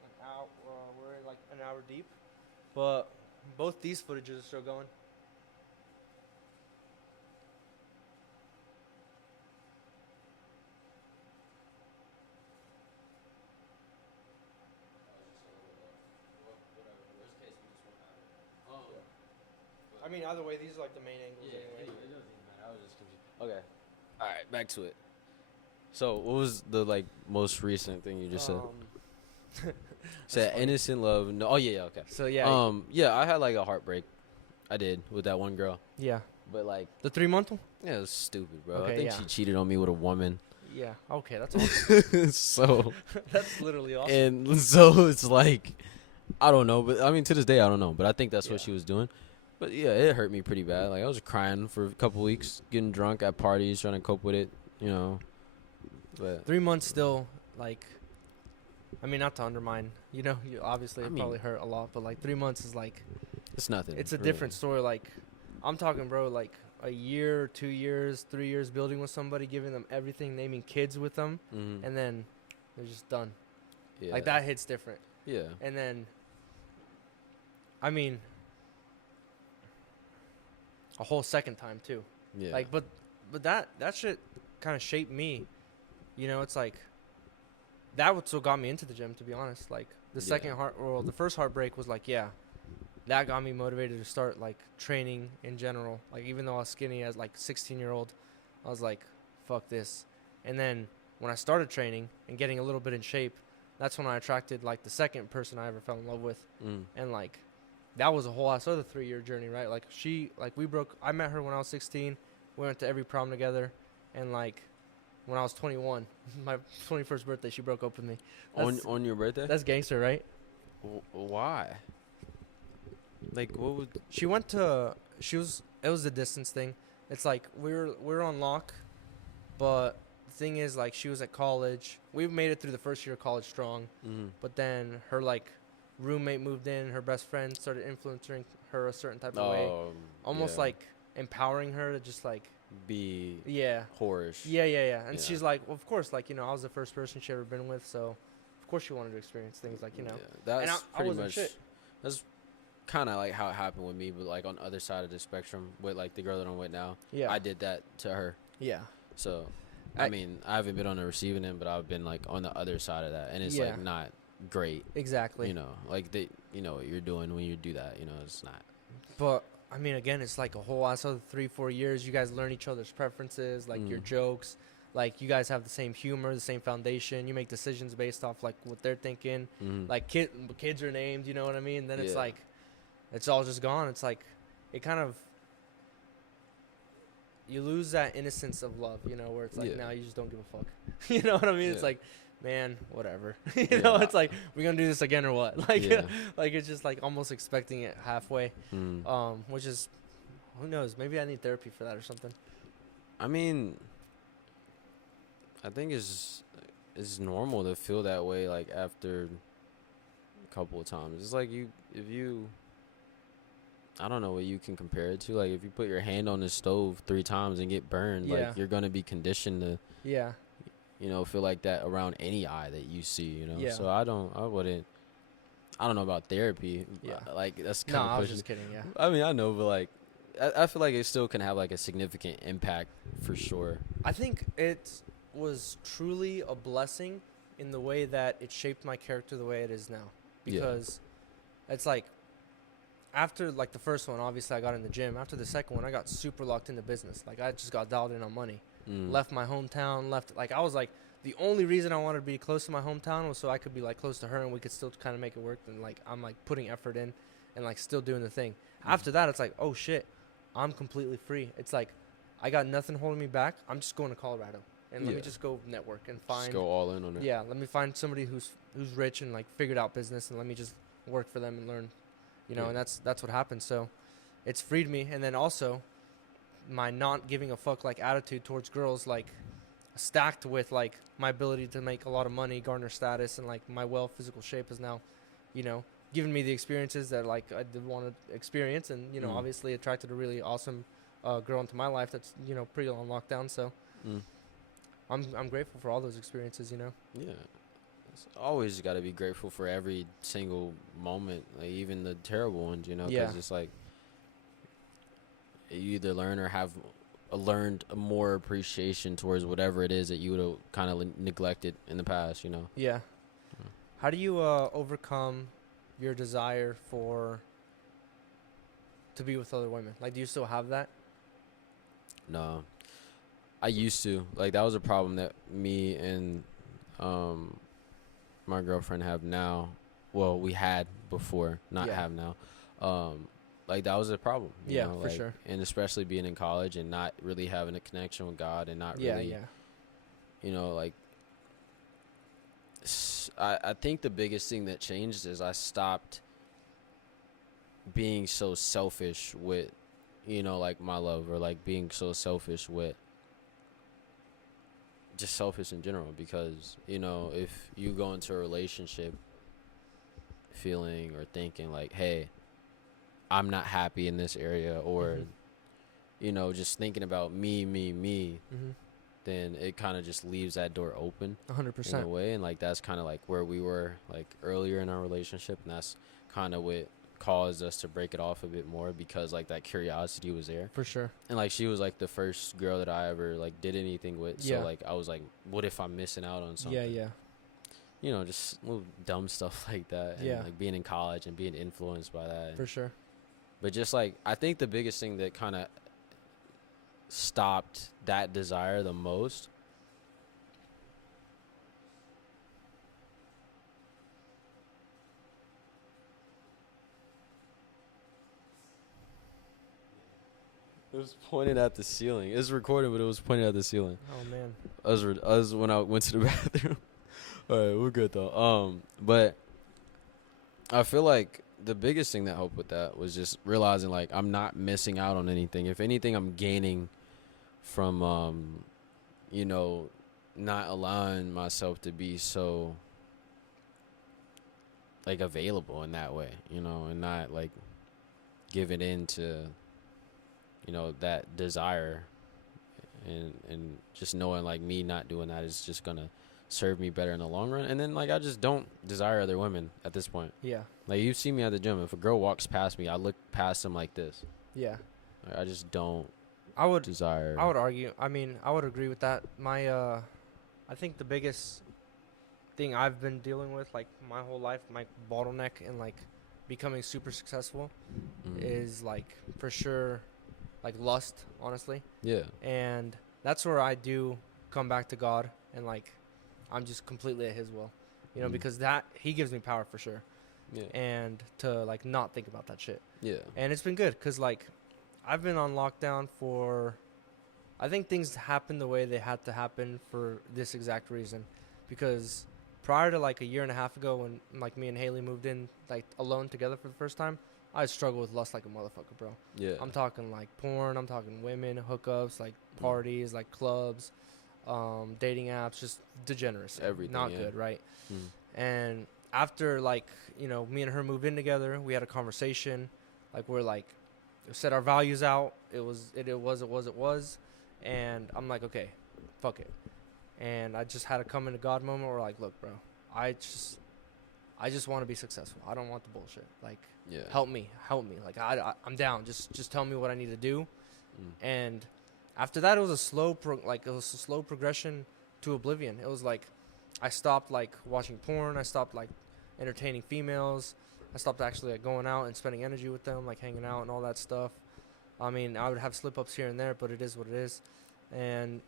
an hour. We're like an hour deep, but both these footages are still going. I mean, either way, these are like the main angles anyway. It doesn't even matter. I was just confused. Okay. All right, back to it. So, what was the like most recent thing you just said? Said funny. innocent love. No. Oh yeah. Okay. So yeah, Yeah, I had like a heartbreak. I did with that one girl, yeah, but like, the 3-month one. yeah, it was stupid, bro. I Okay, think yeah. she cheated on me with a woman. Yeah. Okay, that's awesome. So, That's literally awesome. and so it's like, I don't know, but I mean, to this day, I don't know, but I think that's what Yeah. she was doing. But yeah, it hurt me pretty bad. Like, I was crying for a couple weeks, getting drunk at parties, trying to cope with it, you know. But 3 months still, like, I mean, not to undermine, you know, obviously I it mean- probably hurt a lot, but like 3 months is like, it's nothing. it's a really. different story. Like, I'm talking, bro, like a year, 2 years, 3 years building with somebody, giving them everything, naming kids with them, Mhm. and then they're just done. Yeah. Like, that hits different. Yeah. And then, I mean, a whole second time too. Yeah. Like, but that shit kind of shaped me. You know, it's like that was what got me into the gym. To be honest, like the Yeah. the first heartbreak was like, yeah, that got me motivated to start like training in general. Like even though I was skinny as like 16-year-old, I was like, fuck this. And then when I started training and getting a little bit in shape, that's when I attracted like the second person I ever fell in love with, and like that was a whole ass other 3-year journey, right? Like I met her when I was 16. We went to every prom together, and like when I was 21, my 21st birthday, she broke up with me. On your birthday? That's gangster, right? Why? Like, what would? It was a distance thing. It's like we were on lock, but the thing is, like, she was at college. We made it through the first year of college strong, but then her like roommate moved in. Her best friend started influencing her a certain type of way, almost yeah. like empowering her to just like Be yeah. whorish. Yeah. And Yeah. she's like, well, of course, like, you know, I was the first person she ever been with, so of course she wanted to experience things like, you know. Yeah, And that's I pretty wasn't much. shit. That's kind of like how it happened with me, but like on the other side of the spectrum with like the girl that I'm with now. Yeah. I did that to her. Yeah. So, I- I mean, I haven't been on the receiving end, but I've been like on the other side of that, and it's Yeah. like not great. Exactly. You know, like you know what you're doing when you do that. You know, it's not. But I mean, again, it's like a whole ass other 3-4 years. You guys learn each other's preferences, like your jokes. Like you guys have the same humor, the same foundation. You make decisions based off like what they're thinking. Mhm. Like kids are named. You know what I mean? Then it's Yeah. like, it's all just gone. It's like, it kind of. You lose that innocence of love, you know, where it's like Yeah. now you just don't give a fuck. You know what I mean? It's Yeah. like, man, whatever. You know, Yeah. it's like we're gonna do this again or what? Like, Yeah. like it's just like almost expecting it halfway. Which is, who knows? Maybe I need therapy for that or something. I mean, I think it's normal to feel that way like after a couple of times. It's like if you I don't know what you can compare it to. Like if you put your hand on the stove 3 times and get burned, Yeah. like you're gonna be conditioned to Yeah. feel like that around any eye that you see. Yeah. So I don't know about therapy. Yeah. Like that's No, kind I of was pushing. just kidding. Yeah. I mean, I know, but like, I feel like it still can have like a significant impact for sure. I think it was truly a blessing in the way that it shaped my character the way it is now. Yeah. Because it's like after like the first one, obviously I got in the gym. After the second one, I got super locked into business. Like I just got dialed in on money. Left my hometown. I was like the only reason I wanted to be close to my hometown was so I could be like close to her and we could still kind of make it work. And like I'm like putting effort in and like still doing the thing. After that, it's like, oh shit, I'm completely free. It's like I got nothing holding me back. I'm just going to Colorado and let me just go network and find. Just go all in on it. Yeah, let me find somebody who's rich and like figured out business and let me just work for them and learn, and that's what happened. So it's freed me. And then also my not giving a fuck like attitude towards girls, like stacked with like my ability to make a lot of money, garner status, and like my well physical shape is now, giving me the experiences that like I did want to experience. And, obviously attracted a really awesome girl into my life that's, pretty on lockdown. So I'm grateful for all those experiences, Yeah. It's always got to be grateful for every single moment, like even the terrible ones, because Yeah. it's like you either learn or have learned a more appreciation towards whatever it is that you would have kind of neglected in the past, Yeah. How do you overcome your desire to be with other women? Like, do you still have that? No, I used to. Like, that was a problem that me and my girlfriend have now. Well, we had before, not have now. Like, that was a problem. You know, for like, sure. And especially being in college and not really having a connection with God and not really, like, I think the biggest thing that changed is I stopped being so selfish with, like my love, or like being so selfish with just selfish in general, because, if you go into a relationship feeling or thinking like, hey, I'm not happy in this area, or, just thinking about me, then it kind of just leaves that door open 100%. in a way. And like, that's kind of like where we were like earlier in our relationship. And that's kind of what caused us to break it off a bit more, because like that curiosity was there. For sure. And like, she was like the first girl that I ever like did anything with. Yeah. So like, I was like, what if I'm missing out on something? Yeah. Just little dumb stuff like that. And like being in college and being influenced by that. For sure. But just like, I think the biggest thing that kind of stopped that desire the most it was pointed at the ceiling. It was recorded, but it was pointed at the ceiling. Oh man. I was when I went to the bathroom. All right, we're good though. But I feel like the biggest thing that helped with that was just realizing like I'm not missing out on anything. If anything, I'm gaining from not allowing myself to be so like available in that way, and not like giving in to that desire, and just knowing like me not doing that is just gonna serve me better in the long run. And then like, I just don't desire other women at this point. Yeah. Like, you see me at the gym, if a girl walks past me, I look past them like this. Yeah. Like, I just don't I would desire. I would argue. I mean, I would agree with that. I think the biggest thing I've been dealing with like my whole life, my bottleneck in like becoming super successful is like for sure like lust, honestly. Yeah. And that's where I do come back to God and like I'm just completely at his will. Because that he gives me power for sure. Yeah. And to like not think about that shit. Yeah. And it's been good cuz like I've been on lockdown for I think things happened the way they had to happen for this exact reason. Because prior to like a year and a half ago when like me and Haley moved in like alone together for the first time, I struggled with lust like a motherfucker, bro. Yeah. I'm talking like porn, I'm talking women, hookups, like parties, like clubs, dating apps, just degeneracy. Everything, Not yeah. good, right? And after like, me and her moved in together, we had a conversation. Like we're like set our values out. It was. And I'm like, okay, fuck it. And I just had a come into God moment where like, look, bro, I just want to be successful. I don't want the bullshit. Like, Yeah. help me. Like, I'm down. Just tell me what I need to do. And after that, it was a slow progression to oblivion. It was like, I stopped like watching porn. I stopped like entertaining females. I stopped actually like going out and spending energy with them, like hanging out and all that stuff. I mean, I would have slip ups here and there, but it is what it is. And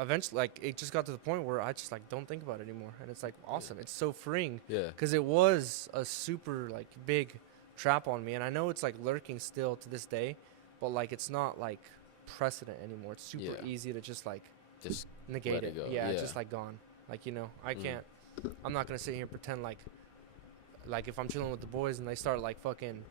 eventually, like, it just got to the point where I just like don't think about it anymore, and it's like awesome. It's so freeing. Yeah. Because it was a super like big trap on me, and I know it's like lurking still to this day, but like it's not like precedent anymore. It's super easy to just like Just negate let it. it go. Yeah, Yeah. it's just like gone. Like, you know, I can't. I'm not gonna sit here and pretend like if I'm chilling with the boys and they start like fucking,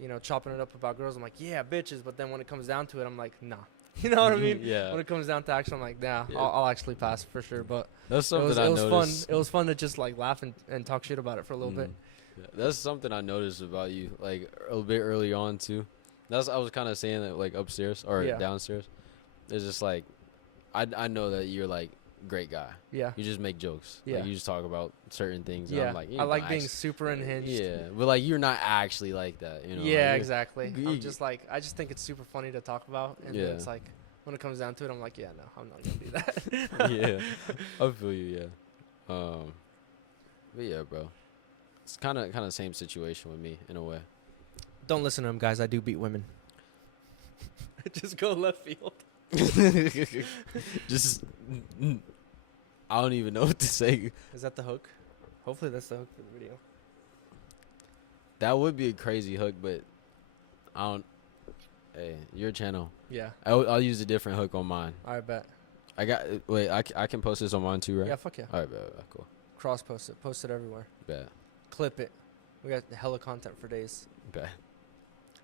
you know, chopping it up about girls, I'm like, yeah, bitches. But then when it comes down to it, I'm like, nah. You know what I mean? Yeah. When it comes down to action, I'm like, nah, Yeah. I'll actually pass for sure. But That's something I it was noticed. fun. It was fun to just like laugh and talk shit about it for a little bit. Yeah, that's something I noticed about you, like a bit early on too. I was kind of saying that like upstairs or downstairs. It's just like, I know that you're like great guy. Yeah. You just make jokes. Yeah. Like, you just talk about certain things. And Yeah. I'm like, I like being super unhinged. Yeah, but like you're not actually like that. You know. Yeah, like, exactly. you- I'm just like, I just think it's super funny to talk about, and then it's like, when it comes down to it, I'm like, yeah, no, I'm not gonna do that. Yeah, I feel you. Yeah. But yeah, bro, it's kind of same situation with me in a way. Don't listen to him, guys. I do beat women. Just go left field. Just, I don't even know what to say. Is that the hook? Hopefully that's the hook for the video. That would be a crazy hook, but I don't. Hey, your channel. Yeah. I'll use a different hook on mine. I bet. I got. Wait, I can post this on mine too, right? Yeah, fuck yeah. All right, bet, cool. Cross post it. Post it everywhere. Bet. Clip it. We got hella content for days. Bet.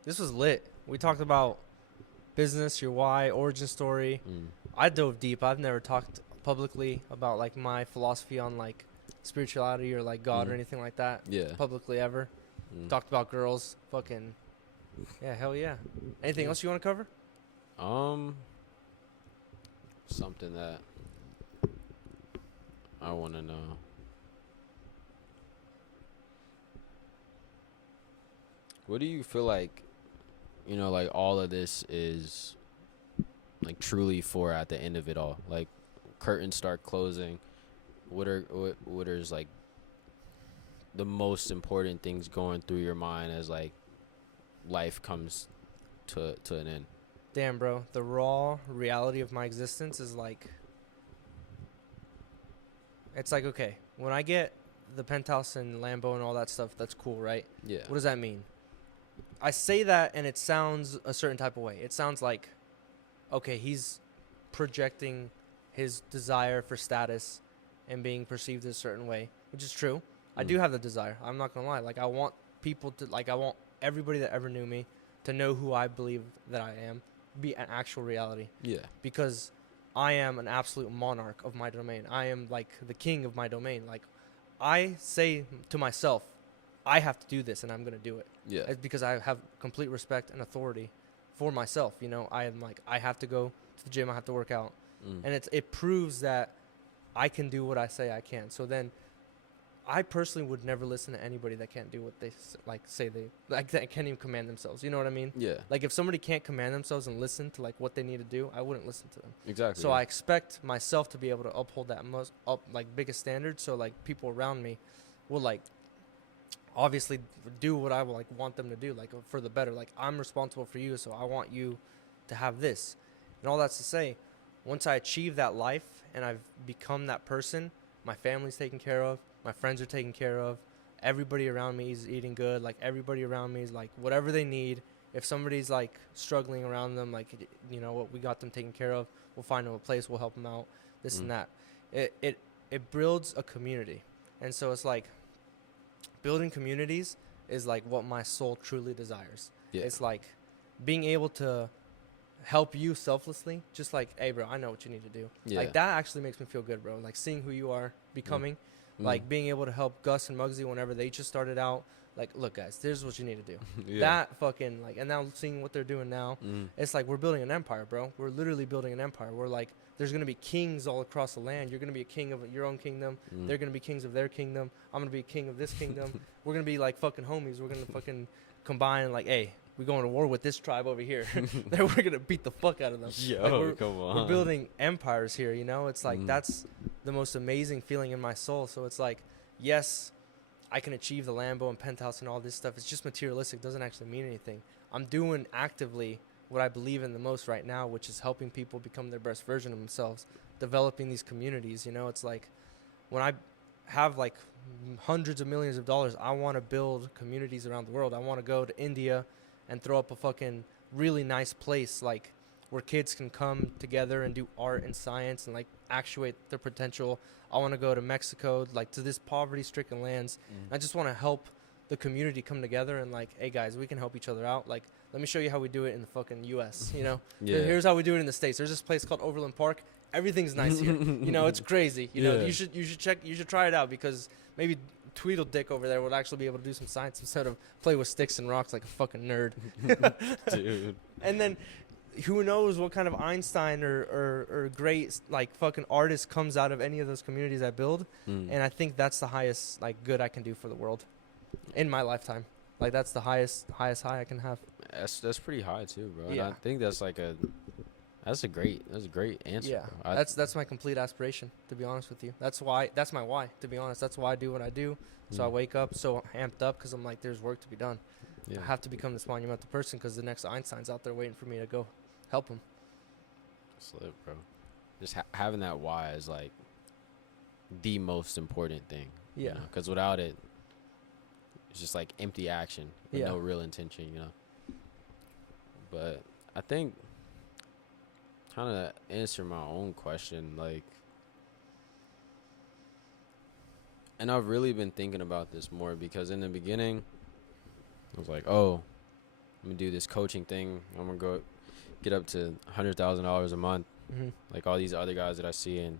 This was lit. We talked about business, your why, origin story. I dove deep. I've never talked publicly about like my philosophy on like spirituality or like God or anything like that. Yeah. Publicly ever. Talked about girls. Fucking. Yeah, hell yeah. Anything else you want to cover? Something that I want to know. What do you feel like, you know, like all of this is like truly for at the end of it all? Like curtains start closing. What is like the most important things going through your mind as like life comes to an end? Damn, bro. The raw reality of my existence is like, it's like, okay, when I get the penthouse and Lambo and all that stuff, that's cool, right? Yeah. What does that mean? I say that and it sounds a certain type of way. It sounds like, okay, he's projecting his desire for status and being perceived a certain way, which is true. I do have the desire. I'm not going to lie. Like, I want people to, like, I want everybody that ever knew me to know who I believe that I am, be an actual reality. Yeah. Because I am an absolute monarch of my domain. I am, like, the king of my domain. Like, I say to myself, I have to do this, and I'm going to do it. Yeah. It's because I have complete respect and authority for myself. You know, I am like, I have to go to the gym. I have to work out. And it proves that I can do what I say I can. So then I personally would never listen to anybody that can't do what they say they like, that can't even command themselves. You know what I mean? Yeah. Like, if somebody can't command themselves and listen to like what they need to do, I wouldn't listen to them. Exactly. So I expect myself to be able to uphold that biggest standard. So like people around me will like obviously do what I like want them to do, like for the better. Like, I'm responsible for you, so I want you to have this. And all that's to say, once I achieve that life and I've become that person, my family's taken care of, my friends are taken care of, everybody around me is eating good, like everybody around me is like whatever they need. If somebody's like struggling around them, like, you know what, we got them taken care of, we'll find them a place, we'll help them out, this and that. It builds a community. And so it's like, building communities is like what my soul truly desires. Yeah. It's like being able to help you selflessly, just like, hey, bro, I know what you need to do. Yeah. Like, that actually makes me feel good, bro. Like, seeing who you are becoming, like being able to help Gus and Muggsy whenever they just started out, like, look, guys, here's what you need to do. Yeah. That fucking, like, and now seeing what they're doing now, Mm. it's like we're building an empire, bro. We're literally building an empire. We're like, there's gonna be kings all across the land. You're gonna be a king of your own kingdom. Mm. They're gonna be kings of their kingdom. I'm gonna be a king of this kingdom. We're gonna be like fucking homies. We're gonna fucking combine. Like, hey, we going to war with this tribe over here. Then we're gonna beat the fuck out of them. Yo, Like, come on. we're building empires here. You know, it's like Mm. that's the most amazing feeling in my soul. So it's like, yes, I can achieve the Lambo and penthouse and all this stuff. It's just materialistic. Doesn't actually mean anything. I'm doing actively what I believe in the most right now, which is helping people become their best version of themselves, developing these communities. You know, it's like when I have like hundreds of millions of dollars, I want to build communities around the world. I want to go to India and throw up a fucking really nice place, like where kids can come together and do art and science and like actuate their potential. I want to go to Mexico, like to this poverty-stricken lands. Mm. I just want to help the community come together and like, hey guys, we can help each other out. Like, let me show you how we do it in the fucking U.S. You know, Yeah. here's how we do it in the States. There's this place called Overland Park. Everything's nice here. You know, it's crazy. You know, Yeah. you should try it out, because maybe Tweedledick over there would actually be able to do some science instead of play with sticks and rocks like a fucking nerd. Dude. And then who knows what kind of Einstein or great like fucking artist comes out of any of those communities I build. Mm. And I think that's the highest like good I can do for the world in my lifetime. Like that's the highest high I can have. That's pretty high too, bro. Yeah. And I think that's like that's a great answer. Yeah, bro. that's my complete aspiration, to be honest with you. That's my why, to be honest. That's why I do what I do. So I Mm. wake up so amped up because I'm like, there's work to be done. Yeah. I have to become this monumental person because the next Einstein's out there waiting for me to go help him. That's lit, bro. Just having that why is like the most important thing. Yeah. Because without it, it's just like empty action with Yeah. no real intention, you know. But I think trying to answer my own question, like, and I've really been thinking about this more because in the beginning, I was like, oh, I'm gonna do this coaching thing. I'm gonna go get up to $100,000 a month, Mm-hmm. like all these other guys that I see, and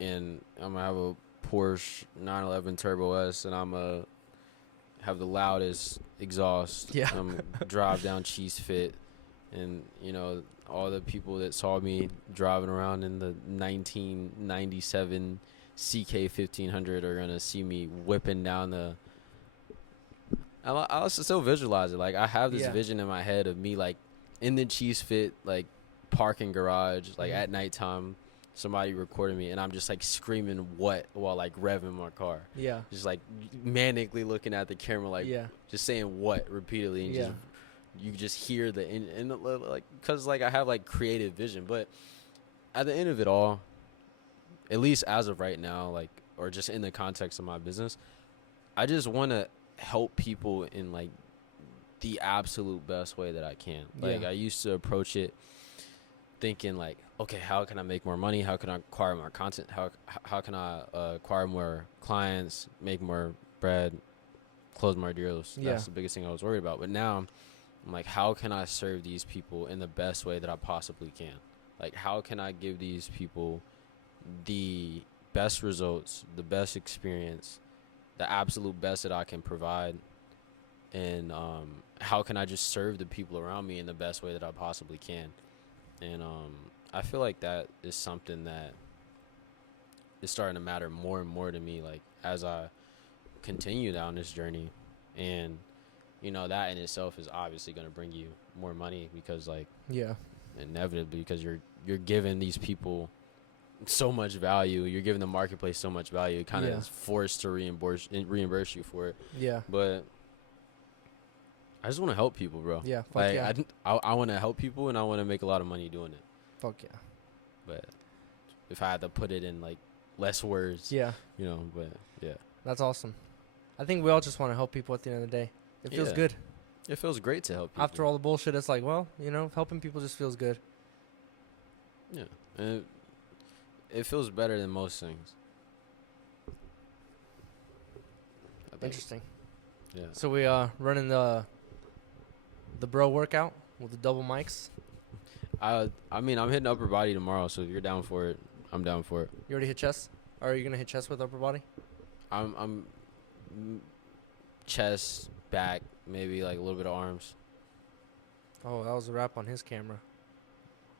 I'm gonna have a Porsche 911 Turbo S, and I'm gonna have the loudest exhaust. Yeah. And I'm gonna drive down Cheese Fit, and you know all the people that saw me driving around in the 1997 CK 1500 are gonna see me whipping down the. I also still visualize it. Like I have this Yeah. vision in my head of me like in the Cheese Fit like parking garage like Mhm. at nighttime, somebody recording me and I'm just like screaming what while like revving my car, Yeah. just like manically looking at the camera like Yeah. just saying what repeatedly and Yeah. just you just hear the and like because like I have like creative vision, but at the end of it all, at least as of right now, like or just in the context of my business, I just want to help people in like the absolute best way that I can. Like Yeah. I used to approach it thinking like, okay, how can I make more money? How can I acquire more content? How can I acquire more clients, make more bread, close more deals? Yeah. That's the biggest thing I was worried about. But now I'm like, how can I serve these people in the best way that I possibly can? Like, how can I give these people the best results, the best experience, the absolute best that I can provide? And how can I just serve the people around me in the best way that I possibly can? And I feel like that is something that is starting to matter more and more to me, like as I continue down this journey. And you know that in itself is obviously going to bring you more money because like Yeah. inevitably, because you're giving these people so much value, you're giving the marketplace so much value, it kind of Yeah. is forced to reimburse you for it. Yeah. But I just want to help people, bro. Yeah. Fuck Like yeah. I want to help people and I want to make a lot of money doing it. Fuck yeah. But if I had to put it in like less words, Yeah. you know, but yeah, That's awesome. I think we all just want to help people at the end of the day. It feels Yeah. good. it feels great to help people. After all the bullshit, it's like, well, you know, helping people just feels good. Yeah, and it feels better than most things. I think. Interesting. Yeah. So we running the bro workout with the double mics. I mean, I'm hitting upper body tomorrow, so if you're down for it, I'm down for it. You already hit chest? Or are you gonna hit chest with upper body? I'm chest, back, maybe like a little bit of arms. Oh, that was a wrap on his camera.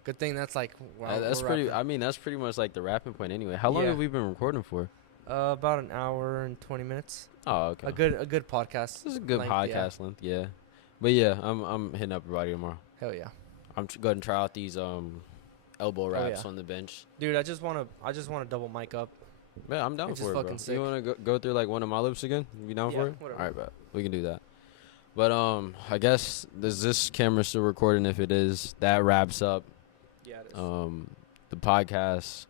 Good thing that's like wow. That's we're pretty. wrapping. I mean, that's pretty much like the wrapping point anyway. How long Yeah. have we been recording for? About an hour and 20 minutes. Oh, okay. A good podcast. This is a good length, podcast length. Yeah, but yeah, I'm hitting up everybody tomorrow. Hell yeah, I'm going to try out these elbow wraps yeah. on the bench. dude. I just wanna double mic up. Yeah, I'm down It's for just it, bro. fucking sick. You want to go through like one of my loops again? You down Yeah, for it? whatever. All right, bet. We can do that. But I guess is this camera still recording? If it is, that wraps up Yeah, it is. the podcast.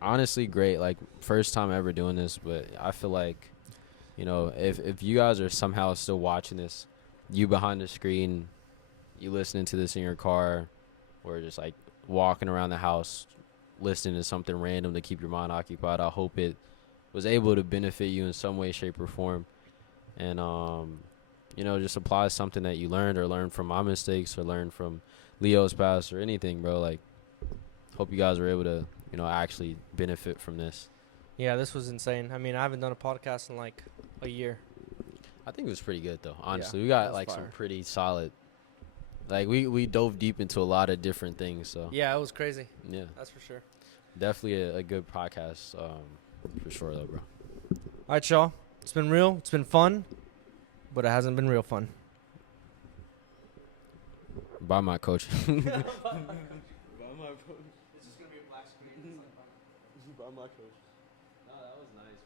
Honestly, great. Like first time ever doing this, but I feel like, you know, if you guys are somehow still watching this, you behind the screen, you listening to this in your car, or just like walking around the house, listening to something random to keep your mind occupied. I hope it was able to benefit you in some way, shape, or form, and you know, just apply something that you learned or learned from my mistakes or learned from Leo's past or anything, bro. Like, hope you guys were able to, you know, actually benefit from this. Yeah, this was insane. I mean, I haven't done a podcast in like a year. I think it was pretty good though. Honestly, Yeah, we got that's like some fire. pretty solid. Like we dove deep into a lot of different things. So Yeah, it was crazy. yeah, That's for sure. definitely a good podcast. For sure though, bro. All right, y'all. It's been real. It's been fun, but it hasn't been real fun. Bye, my coach. It's just gonna be a black screen. Bye, my coach. No, that was nice.